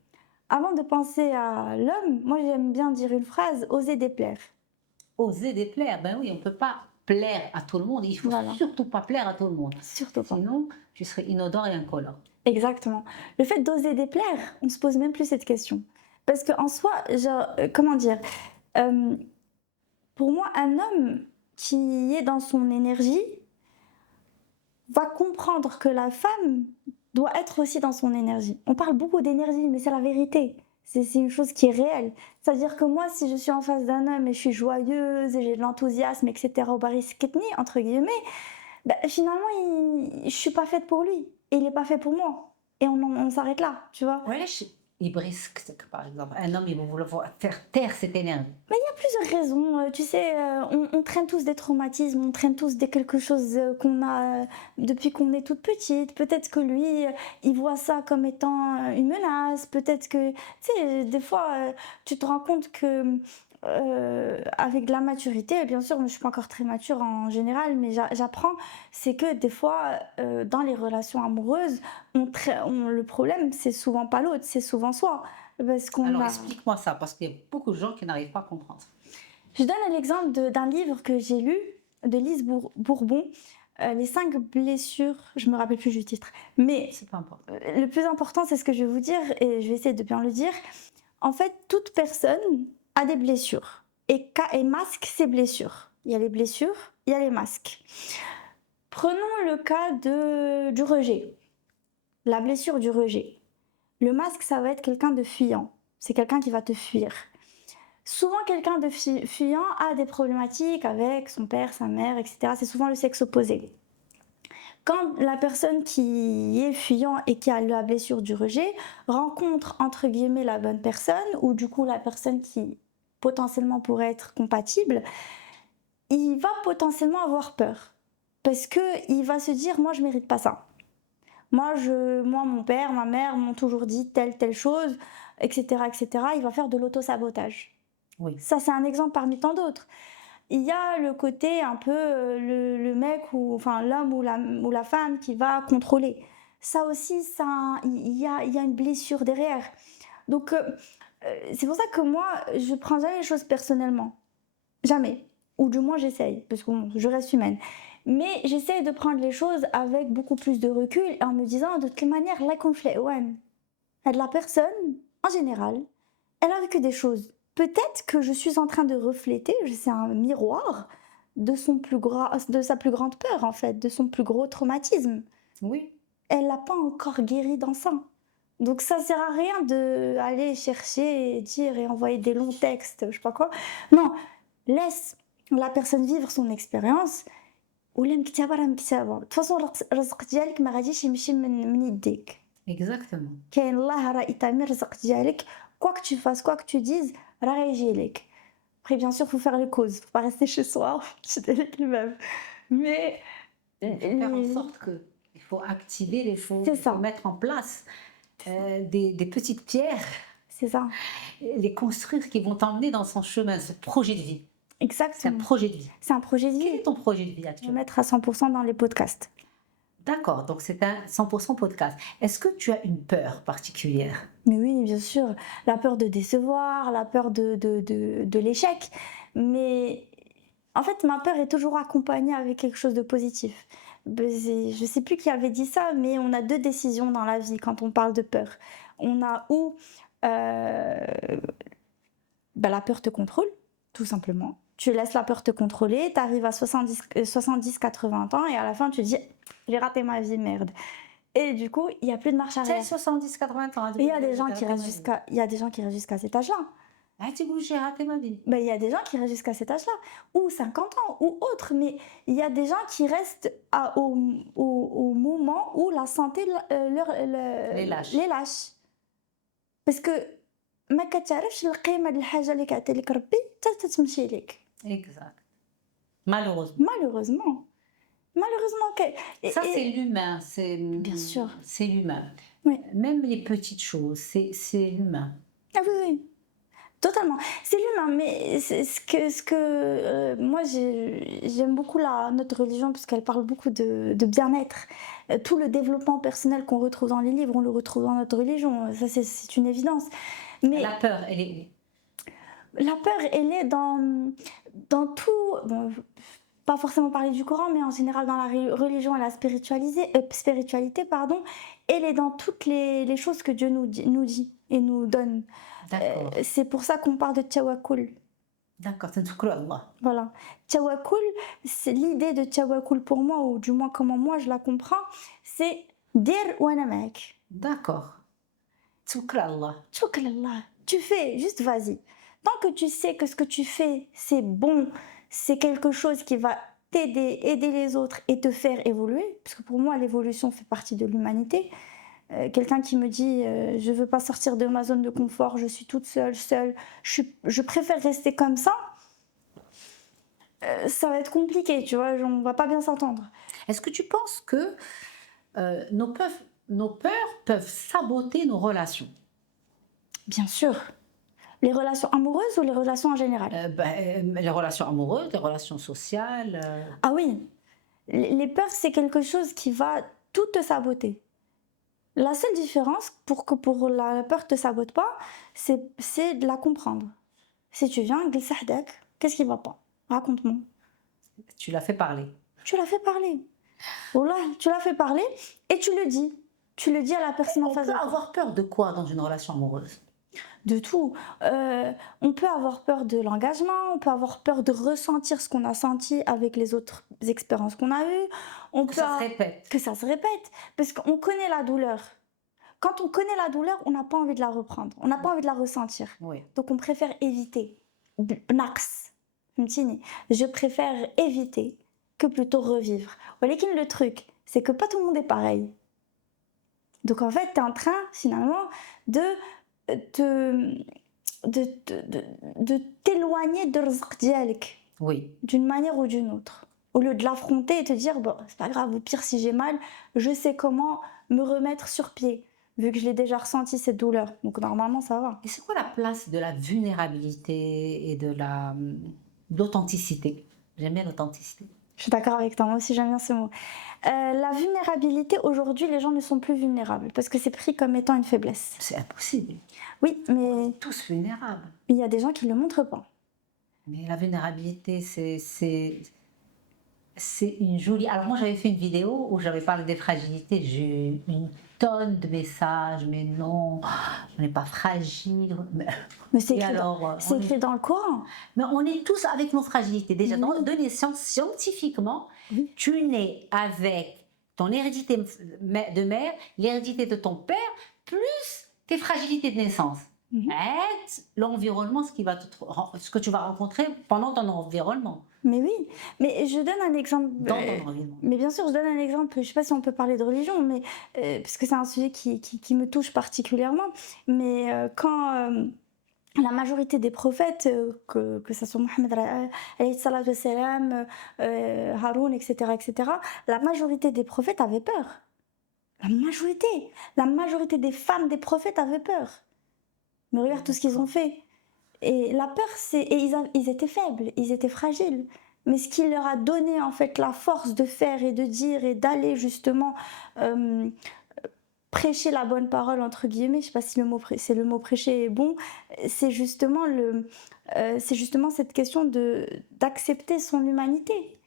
avant de penser à l'homme, moi j'aime bien dire une phrase, oser déplaire. Oser déplaire, ben oui, on ne peut pas plaire à tout le monde. Il ne faut surtout pas plaire à tout le monde. Surtout pas. Sinon, tu serais inodore et incolore. Exactement. Le fait d'oser déplaire, on ne se pose même plus cette question. Parce qu'en soi, genre, comment dire, pour moi, un homme qui est dans son énergie va comprendre que la femme doit être aussi dans son énergie. On parle beaucoup d'énergie, mais c'est la vérité. C'est une chose qui est réelle. C'est-à-dire que moi, si je suis en face d'un homme et je suis joyeuse et j'ai de l'enthousiasme, etc., au barisketni, entre guillemets, ben, finalement, je ne suis pas faite pour lui. Et il n'est pas fait pour moi. Et on s'arrête là, tu vois. Ouais, il brisque, par exemple. Un homme, il va vouloir faire taire cette énergie. Mais il y a plusieurs raisons. Tu sais, on traîne tous des traumatismes, on traîne tous quelque chose qu'on a depuis qu'on est toute petite. Peut-être que lui, il voit ça comme étant une menace. Peut-être que, tu sais, des fois, tu te rends compte que avec de la maturité, bien sûr, je ne suis pas encore très mature en général, mais j'apprends, c'est que des fois, dans les relations amoureuses, le problème, c'est souvent pas l'autre, c'est souvent soi. Alors explique-moi ça, parce qu'il y a beaucoup de gens qui n'arrivent pas à comprendre. Je donne l'exemple d'un livre que j'ai lu, de Lise Bourbon, Les 5 blessures, je ne me rappelle plus du titre, mais c'est pas important. Le plus important, c'est ce que je vais vous dire, et je vais essayer de bien le dire. En fait, toute personne a des blessures et masque ses blessures. Il y a les blessures, il y a les masques. Prenons le cas du rejet, la blessure du rejet. Le masque, ça va être quelqu'un de fuyant, c'est quelqu'un qui va te fuir. Souvent, quelqu'un de fuyant a des problématiques avec son père, sa mère, etc. C'est souvent le sexe opposé. Quand la personne qui est fuyant et qui a la blessure du rejet rencontre entre guillemets la bonne personne, ou du coup la personne qui potentiellement pourrait être compatible, il va potentiellement avoir peur. Parce qu'il va se dire, moi je mérite pas ça. Moi, mon père, ma mère m'ont toujours dit telle chose, etc., etc. Il va faire de l'auto-sabotage. Oui. Ça, c'est un exemple parmi tant d'autres. Il y a le côté un peu le mec, l'homme ou la femme qui va contrôler. Ça aussi, il y a une blessure derrière. Donc, c'est pour ça que moi, je ne prends jamais les choses personnellement. Jamais. Ou du moins j'essaye, parce que bon, je reste humaine. Mais j'essaye de prendre les choses avec beaucoup plus de recul et en me disant de toute manière, la conflit, ouais, la personne, en général, elle a vécu des choses. Peut-être que je suis en train de refléter, c'est un miroir de de sa plus grande peur en fait, de son plus gros traumatisme. Oui. Elle n'a pas encore guéri dans ça. Donc ça sert à rien d'aller chercher et dire et envoyer des longs textes, je sais pas quoi. Non, laisse la personne vivre son expérience. ولا مكتبه راه مكتبه de toute façon الرزق ديالك ما غاديش يمشي من يديك Exactement. كاين الله راه يطامي الرزق ديالك quoi que tu fasses quoi que tu dises راه غيجي لك. Après bien sûr faut faire les causes, faut pas rester chez soi chez lui-même, mais Il faut faire en sorte que, il faut activer les choses, C'est il faut ça. mettre en place des petites pierres, c'est ça, les construire qui vont t'emmener dans son chemin, ce projet de vie. C'est un exactement, projet de vie. c'est un projet de Quel vie. est ton projet de vie Je vais actuellement? mettre à 100% dans les podcasts. D'accord, donc c'est un 100% podcast. Est-ce que tu as une peur particulière? Mais oui, bien sûr, la peur de décevoir, la peur de l'échec. Mais en fait, ma peur est toujours accompagnée avec quelque chose de positif. Je sais plus qui avait dit ça, mais on a deux décisions dans la vie quand on parle de peur. On a ou la peur te contrôle, tout simplement. Tu laisses la peur te contrôler, tu arrives à 70-80 ans et à la fin tu dis j'ai raté ma vie, merde. Et du coup, il n'y a plus de marche Tu as arrière. 70-80 ans. Et il y a des gens qui restent jusqu'à cet âge-là. Ah, tu dis, j'ai raté ma vie. Ben, il y a des gens qui restent jusqu'à cet âge-là, ou 50 ans, ou autre, mais il y a des gens qui restent au moment où la santé Les lâche. les lâche. Parce que ما كتعرفش القيمة ديال الحاجة اللي كيعطي لك ربي حتى تتمشي لك. Exact. Malheureusement. Malheureusement Ça, c'est l'humain. Bien sûr. C'est l'humain. Oui. Même les petites choses, c'est l'humain. Ah oui. Totalement. C'est l'humain, mais c'est moi j'aime beaucoup notre religion parce qu'elle parle beaucoup de bien-être. Tout le développement personnel qu'on retrouve dans les livres, on le retrouve dans notre religion. Ça, c'est une évidence. Mais La peur, elle est où? la peur, elle est dans tout. Bon, pas forcément parler du Coran, mais en général dans la religion et la spiritualité, pardon, elle est dans toutes les choses que Dieu nous dit et nous donne. D'accord. C'est pour ça qu'on parle de tawakkul. D'accord, c'est tout Allah. Voilà. Tawakkul, c'est l'idée de tawakkul pour moi, ou du moins comment moi je la comprends, c'est dir wa ana ma'ak. D'accord. Tawakkal Allah. Tawakkal Allah. Tu fais, juste vas-y. Tant que tu sais que ce que tu fais, c'est bon, c'est quelque chose qui va t'aider, aider les autres et te faire évoluer, parce que pour moi l'évolution fait partie de l'humanité. Quelqu'un qui me dit je veux pas sortir de ma zone de confort, je suis toute seule, je préfère rester comme ça, ça va être compliqué, tu vois, on va pas bien s'entendre. Est-ce que tu penses que nos peurs peuvent saboter nos relations? Bien sûr. Les relations amoureuses ou les relations en général? Les relations amoureuses, les relations sociales. Ah oui, les peurs, c'est quelque chose qui va tout te saboter. La seule différence pour que la peur te sabote pas, c'est de la comprendre. Si tu viens, qu'est-ce qui va pas? Raconte-moi. Tu l'as fait parler. Tu l'as fait parler. Voilà, tu l'as fait parler et tu le dis. Tu le dis à la personne en face de toi. On peut avoir peur de quoi dans une relation amoureuse? De tout. On peut avoir peur de l'engagement, on peut avoir peur de ressentir ce qu'on a senti avec les autres expériences qu'on a eues. Que ça se répète. Que ça se répète. Parce qu'on connaît la douleur. Quand on connaît la douleur, on n'a pas envie de la reprendre. On n'a pas envie de la ressentir. Oui. Donc on préfère éviter. Naks. Je préfère éviter que plutôt revivre. Le truc, c'est que pas tout le monde est pareil. Donc en fait, tu es en train, finalement, de t'éloigner de rizq dialek. Oui. D'une manière ou d'une autre. Au lieu de l'affronter et te dire, bon, c'est pas grave, au pire si j'ai mal, je sais comment me remettre sur pied, vu que je l'ai déjà ressenti cette douleur. Donc normalement, ça va. Et c'est quoi la place de la vulnérabilité et de l'authenticité? J'aime bien l'authenticité. Je suis d'accord avec toi, moi aussi j'aime bien ce mot. La vulnérabilité, aujourd'hui, les gens ne sont plus vulnérables parce que c'est pris comme étant une faiblesse. C'est impossible. Oui, mais Tous vulnérables. il y a des gens qui ne le montrent pas. Mais la vulnérabilité, c'est une jolie. Alors, moi, j'avais fait une vidéo où j'avais parlé des fragilités. J'ai eu une tonne de messages. Mais non, on n'est pas fragile. Mais Et alors, c'est écrit dans le Coran. mais on est tous avec nos fragilités. Déjà, Oui. dans de naissance, scientifiquement, Oui. tu nais avec ton hérédité de mère, l'hérédité de ton père, plus tes fragilités de naissance. Mhm. Et l'environnement, ce que tu vas rencontrer pendant ton environnement. Mais oui, mais je donne un exemple. Dans ton environnement. Mais bien sûr, je donne un exemple. Je ne sais pas si on peut parler de religion, mais parce que c'est un sujet qui me touche particulièrement. Mais quand la majorité des prophètes, que ce soit Mohammed alayhi salatu wassalam, Haroun, etc., la majorité des prophètes avaient peur. La majorité des femmes des prophètes avaient peur. Mais regarde tout ce qu'ils ont fait. Et la peur, ils étaient faibles, ils étaient fragiles. Mais ce qui leur a donné en fait la force de faire et de dire et d'aller justement prêcher la bonne parole entre guillemets, je sais pas si le mot prêcher est bon, c'est justement cette question d'accepter son humanité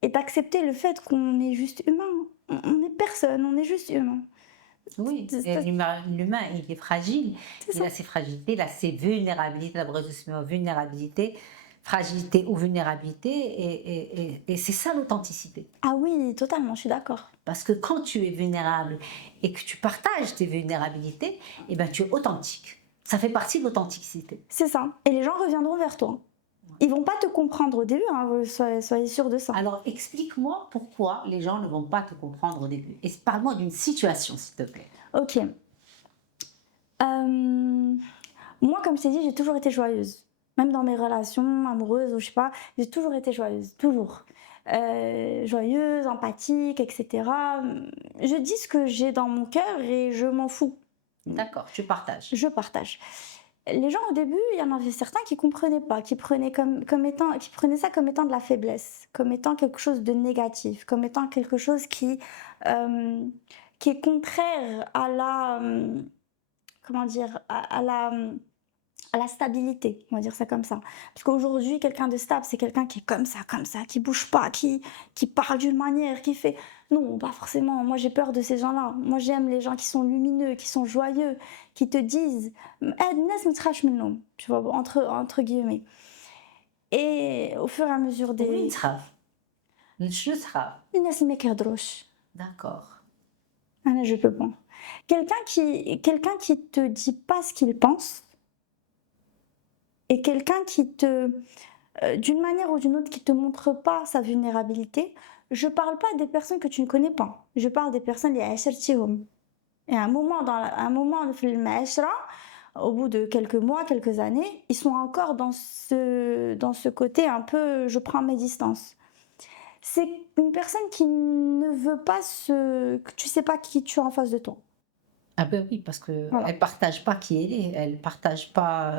et d'accepter le fait qu'on est juste humain. On n'est personne, on est juste humain. Oui, l'humain, il est fragile. Il a ses fragilités, il a ses vulnérabilités, d'abord vulnérabilité, fragilité ou vulnérabilité, et c'est ça l'authenticité. Ah oui, totalement, je suis d'accord. Parce que quand tu es vulnérable et que tu partages tes vulnérabilités, eh ben, tu es authentique. Ça fait partie de l'authenticité. C'est ça. Et les gens reviendront vers toi. Ils vont pas te comprendre au début, hein, soyez sûr de ça. Alors, explique-moi pourquoi les gens ne vont pas te comprendre au début. Et parle-moi d'une situation, s'il te plaît. Ok. Moi, comme je t'ai dit, j'ai toujours été joyeuse. Même dans mes relations amoureuses ou je sais pas, j'ai toujours été joyeuse. Toujours. Joyeuse, empathique, etc. Je dis ce que j'ai dans mon cœur et je m'en fous. D'accord, tu partages. Je partage. Les gens au début, il y en avait certains qui comprenaient pas, qui prenaient ça comme étant de la faiblesse, comme étant quelque chose de négatif, comme étant quelque chose qui est contraire à la comment dire à la stabilité, on va dire ça comme ça. Parce qu'aujourd'hui, quelqu'un de stable, c'est quelqu'un qui est comme ça, qui bouge pas, qui parle d'une manière, qui fait... Non, pas forcément. Moi, j'ai peur de ces gens-là. Moi, j'aime les gens qui sont lumineux, qui sont joyeux, qui te disent... Tu vois, entre guillemets. Et au fur et à mesure des... Oui, d'accord. Ah, je peux pas. Quelqu'un qui te dit pas ce qu'il pense, et quelqu'un qui d'une manière ou d'une autre, qui te montre pas sa vulnérabilité, je parle pas des personnes que tu ne connais pas. Je parle des personnes les ashertihum. Et à un moment de film au bout de quelques mois, quelques années, ils sont encore dans ce côté un peu je prends mes distances. C'est une personne qui ne veut pas que tu sais pas qui tu as en face de toi. Ah ben oui, parce que Voilà. elle partage pas qui elle est, elle partage pas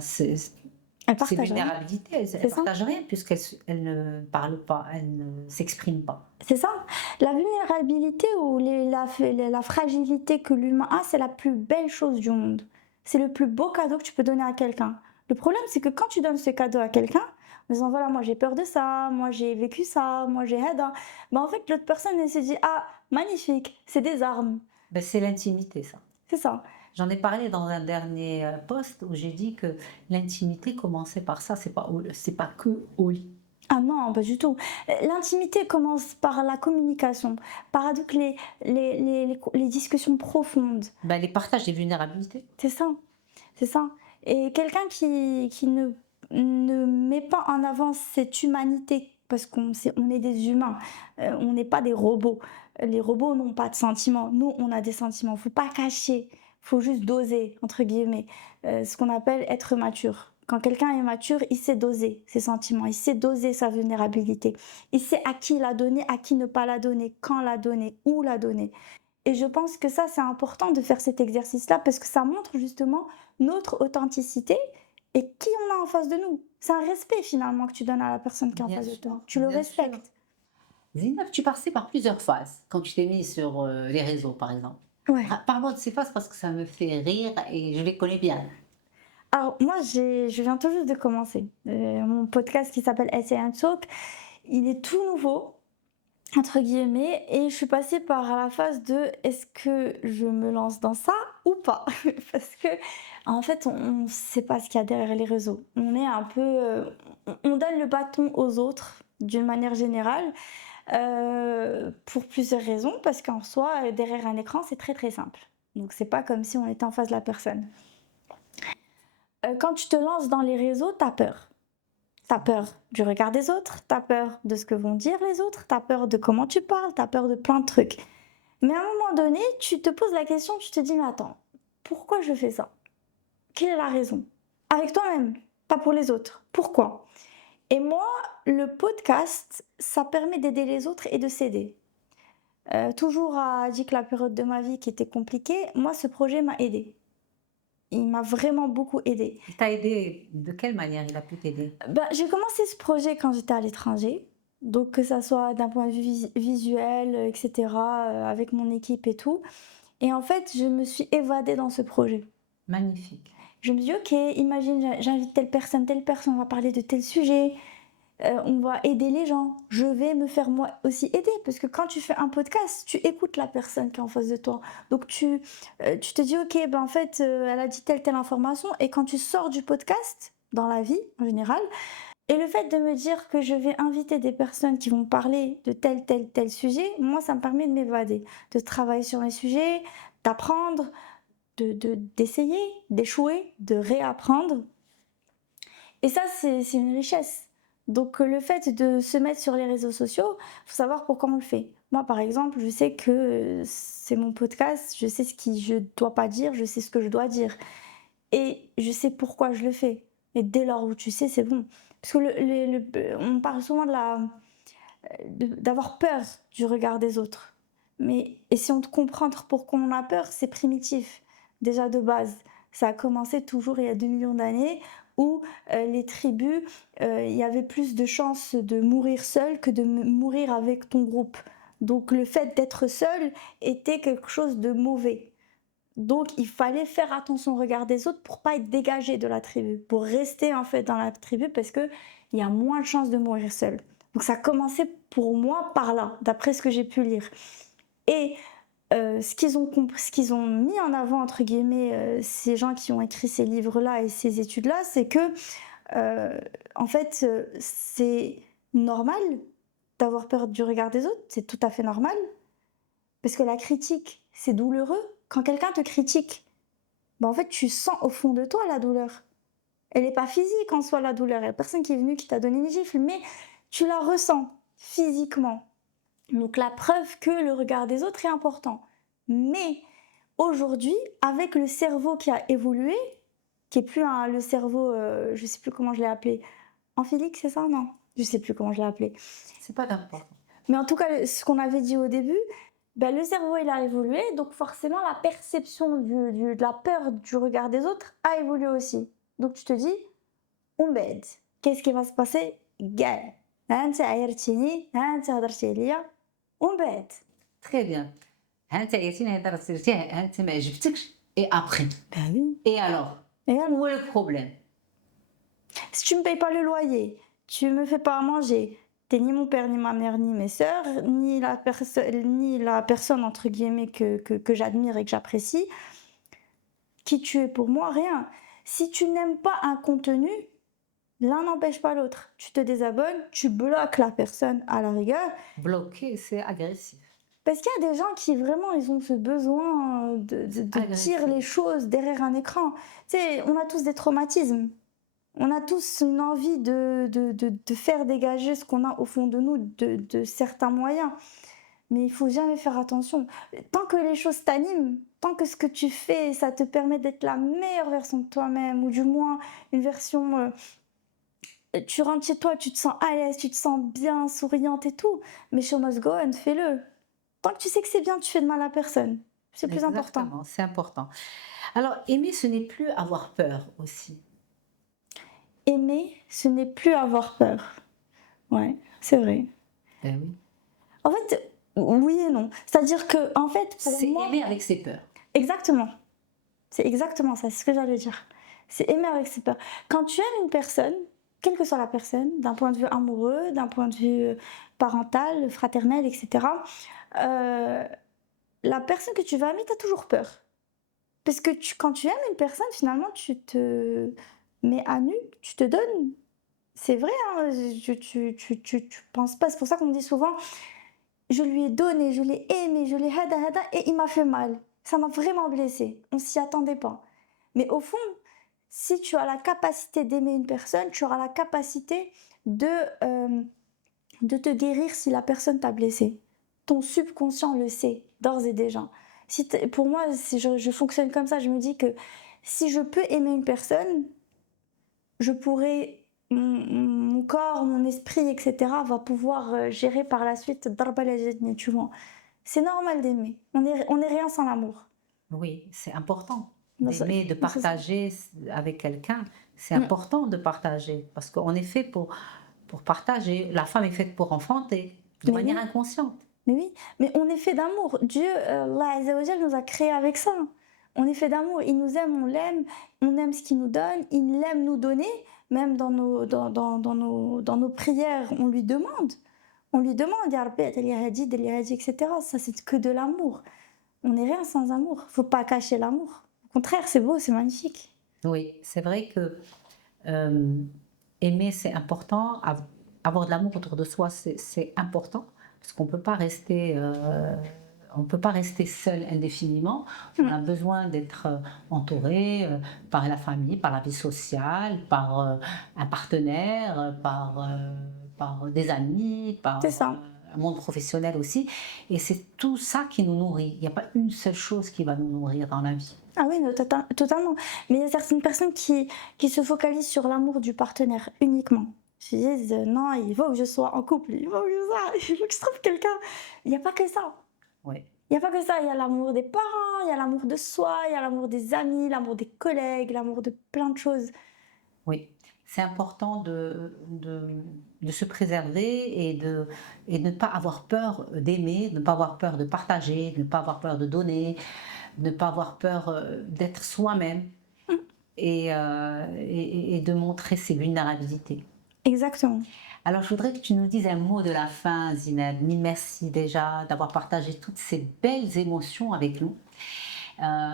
ses vulnérabilités, elle partage rien puisqu'elle ne parle pas, elle ne s'exprime pas. C'est ça. La vulnérabilité ou la fragilité que l'humain a, c'est la plus belle chose du monde. C'est le plus beau cadeau que tu peux donner à quelqu'un. Le problème, c'est que quand tu donnes ce cadeau à quelqu'un, en disant voilà, moi j'ai peur de ça, moi j'ai vécu ça, moi j'ai Hada, ben en fait l'autre personne elle se dit ah magnifique, c'est des armes. Ben, c'est l'intimité ça. C'est ça. J'en ai parlé dans un dernier post où j'ai dit que l'intimité commençait par ça, c'est pas que au lit. Ah non, pas du tout. L'intimité commence par la communication, par les discussions profondes. Ben, les partages des vulnérabilités. C'est ça, c'est ça. Et quelqu'un qui ne met pas en avant cette humanité, parce qu'on est des humains, on n'est pas des robots. Les robots n'ont pas de sentiments. Nous, on a des sentiments. Faut pas cacher. Faut juste doser, entre guillemets, ce qu'on appelle être mature. Quand quelqu'un est mature, il sait doser ses sentiments, il sait doser sa vulnérabilité. Il sait à qui la donner, à qui ne pas la donner, quand la donner, où la donner. Et je pense que ça, c'est important de faire cet exercice-là parce que ça montre justement notre authenticité et qui on a en face de nous. C'est un respect finalement que tu donnes à la personne qui est en face de toi. Tu le respectes. Zinab, tu passais par plusieurs phases quand tu t'es mise sur les réseaux, par exemple. Ouais. Parle-moi de ces phases parce que ça me fait rire et je les connais bien. Alors moi, je viens tout juste de commencer. Mon podcast qui s'appelle Essay and Talk, il est tout nouveau, entre guillemets, et je suis passée par la phase de est-ce que je me lance dans ça ou pas? Parce que en fait, on ne sait pas ce qu'il y a derrière les réseaux. On est un peu, on donne le bâton aux autres d'une manière générale, pour plusieurs raisons, parce qu'en soi, derrière un écran, c'est très très simple. Donc c'est pas comme si on était en face de la personne. Quand tu te lances dans les réseaux, t'as peur. T'as peur du regard des autres, t'as peur de ce que vont dire les autres, t'as peur de comment tu parles, t'as peur de plein de trucs. Mais à un moment donné, tu te poses la question, tu te dis, mais attends, pourquoi je fais ça? Quelle est la raison? Avec toi-même, pas pour les autres. Pourquoi? Et moi, le podcast, ça permet d'aider les autres et de s'aider. Toujours à dire que la période de ma vie qui était compliquée, moi, ce projet m'a aidée. Il m'a vraiment beaucoup aidée. Il t'a aidé de quelle manière il a pu t'aider? J'ai commencé ce projet quand j'étais à l'étranger. Donc que ça soit d'un point de vue visuel, etc., avec mon équipe et tout. Et en fait, je me suis évadée dans ce projet. Magnifique. Je me dis, ok, imagine, j'invite telle personne, on va parler de tel sujet, on va aider les gens. Je vais me faire moi aussi aider, parce que quand tu fais un podcast, tu écoutes la personne qui est en face de toi. Donc tu te dis, ok, en fait, elle a dit telle information, et quand tu sors du podcast, dans la vie en général, et le fait de me dire que je vais inviter des personnes qui vont parler de tel sujet, moi, ça me permet de m'évader, de travailler sur les sujets, d'apprendre, d'essayer, d'échouer, de réapprendre. Et ça, c'est une richesse. Donc le fait de se mettre sur les réseaux sociaux, il faut savoir pourquoi on le fait. Moi, par exemple, je sais que c'est mon podcast, je sais ce que je ne dois pas dire, je sais ce que je dois dire. Et je sais pourquoi je le fais. Et dès lors où tu sais, c'est bon. Parce que on parle souvent d'avoir peur du regard des autres. Mais essayons de comprendre pourquoi on a peur, c'est primitif, déjà de base. Ça a commencé toujours il y a 2 millions d'années, où les tribus, il y avait plus de chances de mourir seul que de mourir avec ton groupe. Donc le fait d'être seul était quelque chose de mauvais. Donc il fallait faire attention au regard des autres pour pas être dégagé de la tribu, pour rester en fait dans la tribu, parce que il y a moins de chances de mourir seul. Donc ça a commencé pour moi par là, d'après ce que j'ai pu lire. Et ce qu'ils ont mis en avant, entre guillemets, ces gens qui ont écrit ces livres-là et ces études-là, c'est que en fait, c'est normal d'avoir peur du regard des autres, c'est tout à fait normal, parce que la critique, c'est douloureux. Quand quelqu'un te critique, en fait, tu sens au fond de toi la douleur. Elle n'est pas physique en soi, la douleur. Il n'y a personne qui est venu qui t'a donné une gifle, mais tu la ressens physiquement. Donc la preuve que le regard des autres est important. Mais aujourd'hui, avec le cerveau qui a évolué, qui est plus le cerveau, je ne sais plus comment je l'ai appelé, amphilique, c'est ça? Non, je ne sais plus comment je l'ai appelé. C'est pas important. Mais en tout cas, ce qu'on avait dit au début, le cerveau il a évolué, donc forcément la perception de la peur du regard des autres a évolué aussi. Donc tu te dis, on bête, qu'est-ce qui va se passer? Gal, on bête. Très bien. Et après? Oui. Et alors? Et alors, Où est le problème? si tu me payes pas le loyer, tu me fais pas à manger, t'es ni mon père, ni ma mère, ni mes sœurs, ni la personne entre guillemets que j'admire et que j'apprécie, qui tu es pour moi? Rien. Si tu n'aimes pas un contenu, l'un n'empêche pas l'autre. Tu te désabonnes, tu bloques la personne à la rigueur. Bloquer, c'est agressif. Parce qu'il y a des gens qui vraiment, ils ont ce besoin de dire les choses derrière un écran. Tu sais, on a tous des traumatismes. On a tous une envie de faire dégager ce qu'on a au fond de nous de certains moyens. Mais il faut jamais faire attention. Tant que les choses t'animent, tant que ce que tu fais, ça te permet d'être la meilleure version de toi-même, ou du moins une version... tu rentres chez toi, tu te sens à l'aise, tu te sens bien, souriante et tout. Mais show must go on, fais-le. Tant que tu sais que c'est bien, tu fais de mal à personne. C'est plus important. Exactement, c'est important. Alors, aimer, ce n'est plus avoir peur aussi. Aimer, ce n'est plus avoir peur. Ouais, c'est vrai. Ben oui. En fait, oui et non. C'est-à-dire que, en fait, pour C'est moi... aimer avec ses peurs. Exactement. C'est exactement ça, c'est ce que j'allais dire. C'est aimer avec ses peurs. Quand tu aimes une personne, quelle que soit la personne, d'un point de vue amoureux, d'un point de vue parental, fraternel, etc., euh, la personne que tu vas aimer, tu as toujours peur. Parce que quand tu aimes une personne, finalement, tu te mets à nu, tu te donnes. C'est vrai, hein, tu penses pas. C'est pour ça qu'on me dit souvent, je lui ai donné, je l'ai aimé, je l'ai hada, et il m'a fait mal. Ça m'a vraiment blessée. On s'y attendait pas. Mais au fond, si tu as la capacité d'aimer une personne, tu auras la capacité de, euh, de te guérir si la personne t'a blessé. Ton subconscient le sait, d'ores et déjà. Pour moi, si je fonctionne comme ça, je me dis que si je peux aimer une personne, je pourrais, mon corps, mon esprit, etc., va pouvoir gérer par la suite, tu vois. C'est normal d'aimer. On est rien sans l'amour. Oui, c'est important Non, ça- d'aimer, de non, ça- partager avec quelqu'un. C'est Mm. important de partager parce qu'on est fait pour partager. La femme est faite pour enfanter de Mais manière oui. inconsciente. Mais oui, mais on est fait d'amour. Dieu, Allah Azza wa Jal, nous a créés avec ça. On est fait d'amour. Il nous aime, on aime ce qu'il nous donne, il aime nous donner. Même dans nos prières, on lui demande. On lui demande, Ya Rabbi, etc. Ça, c'est que de l'amour. On n'est rien sans amour. Faut pas cacher l'amour. Au contraire, c'est beau, c'est magnifique. Oui, c'est vrai que euh, aimer, c'est important. Avoir de l'amour autour de soi, c'est important parce qu'on peut pas rester. On ne peut pas rester seul indéfiniment. On a besoin d'être entouré par la famille, par la vie sociale, par un partenaire, par des amis, C'est par ça. un monde professionnel aussi. Et c'est tout ça qui nous nourrit. Il n'y a pas une seule chose qui va nous nourrir dans la vie. Ah oui, non, totalement. Mais il y a certaines personnes qui se focalisent sur l'amour du partenaire uniquement. Ils se disent, non, il faut que je sois en couple, il faut que je trouve quelqu'un. Il n'y a pas que ça. Oui. Il n'y a pas que ça. Il y a l'amour des parents, il y a l'amour de soi, il y a l'amour des amis, l'amour des collègues, l'amour de plein de choses. Oui, c'est important de se préserver et de ne pas avoir peur d'aimer, de ne pas avoir peur de partager, de ne pas avoir peur de donner, de ne pas avoir peur d'être soi-même et de montrer ses vulnérabilités. Exactement. Alors, je voudrais que tu nous dises un mot de la fin, Zineb. Mille merci déjà d'avoir partagé toutes ces belles émotions avec nous.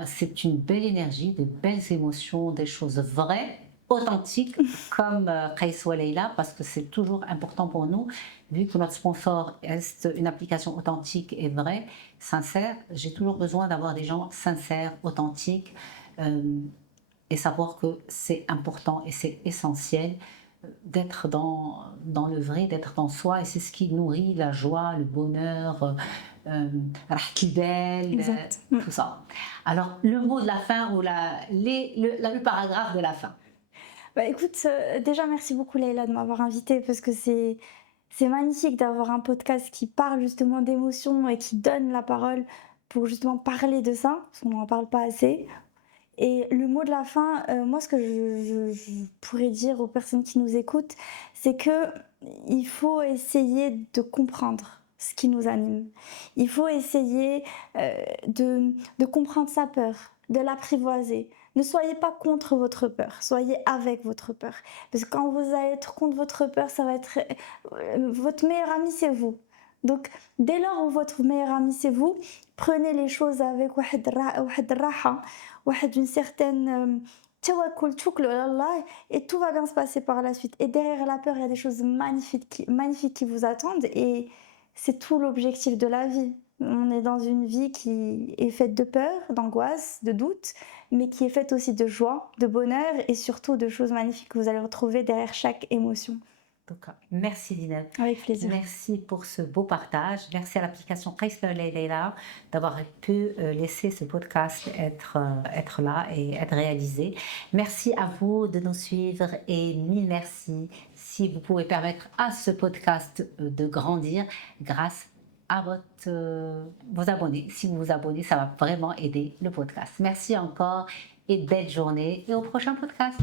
C'est une belle énergie, de belles émotions, des choses vraies, authentiques, comme Qais wa Leila, parce que c'est toujours important pour nous, vu que notre sponsor est une application authentique et vraie, sincère. J'ai toujours besoin d'avoir des gens sincères, authentiques, et savoir que c'est important et c'est essentiel d'être dans le vrai, d'être dans soi, et c'est ce qui nourrit la joie, le bonheur, Exact. tout ça. Alors, le mot de la fin ou le paragraphe de la fin. Bah, écoute, déjà, merci beaucoup, Leïla, de m'avoir invitée parce que c'est magnifique d'avoir un podcast qui parle justement d'émotions et qui donne la parole pour justement parler de ça, parce qu'on n'en parle pas assez. Et le mot de la fin, moi, ce que je pourrais dire aux personnes qui nous écoutent, c'est que il faut essayer de comprendre ce qui nous anime. Il faut essayer de comprendre sa peur, de l'apprivoiser. Ne soyez pas contre votre peur, soyez avec votre peur. Parce que quand vous allez être contre votre peur, ça va être... votre meilleur ami, c'est vous. Donc, dès lors où votre meilleur ami, c'est vous, prenez les choses avec d'une certaine tawakkul, توكلوا على الله, et tout va bien se passer par la suite. Et derrière la peur, il y a des choses magnifiques qui vous attendent, et c'est tout l'objectif de la vie. On est dans une vie qui est faite de peur, d'angoisse, de doute, mais qui est faite aussi de joie, de bonheur et surtout de choses magnifiques que vous allez retrouver derrière chaque émotion. Donc, merci Zineb. Avec plaisir. Merci pour ce beau partage. Merci à l'application Qais wa Leila d'avoir pu laisser ce podcast être là et être réalisé. Merci à vous de nous suivre et mille merci si vous pouvez permettre à ce podcast de grandir grâce à vos abonnés. Si vous vous abonnez, ça va vraiment aider le podcast. Merci encore et belle journée et au prochain podcast.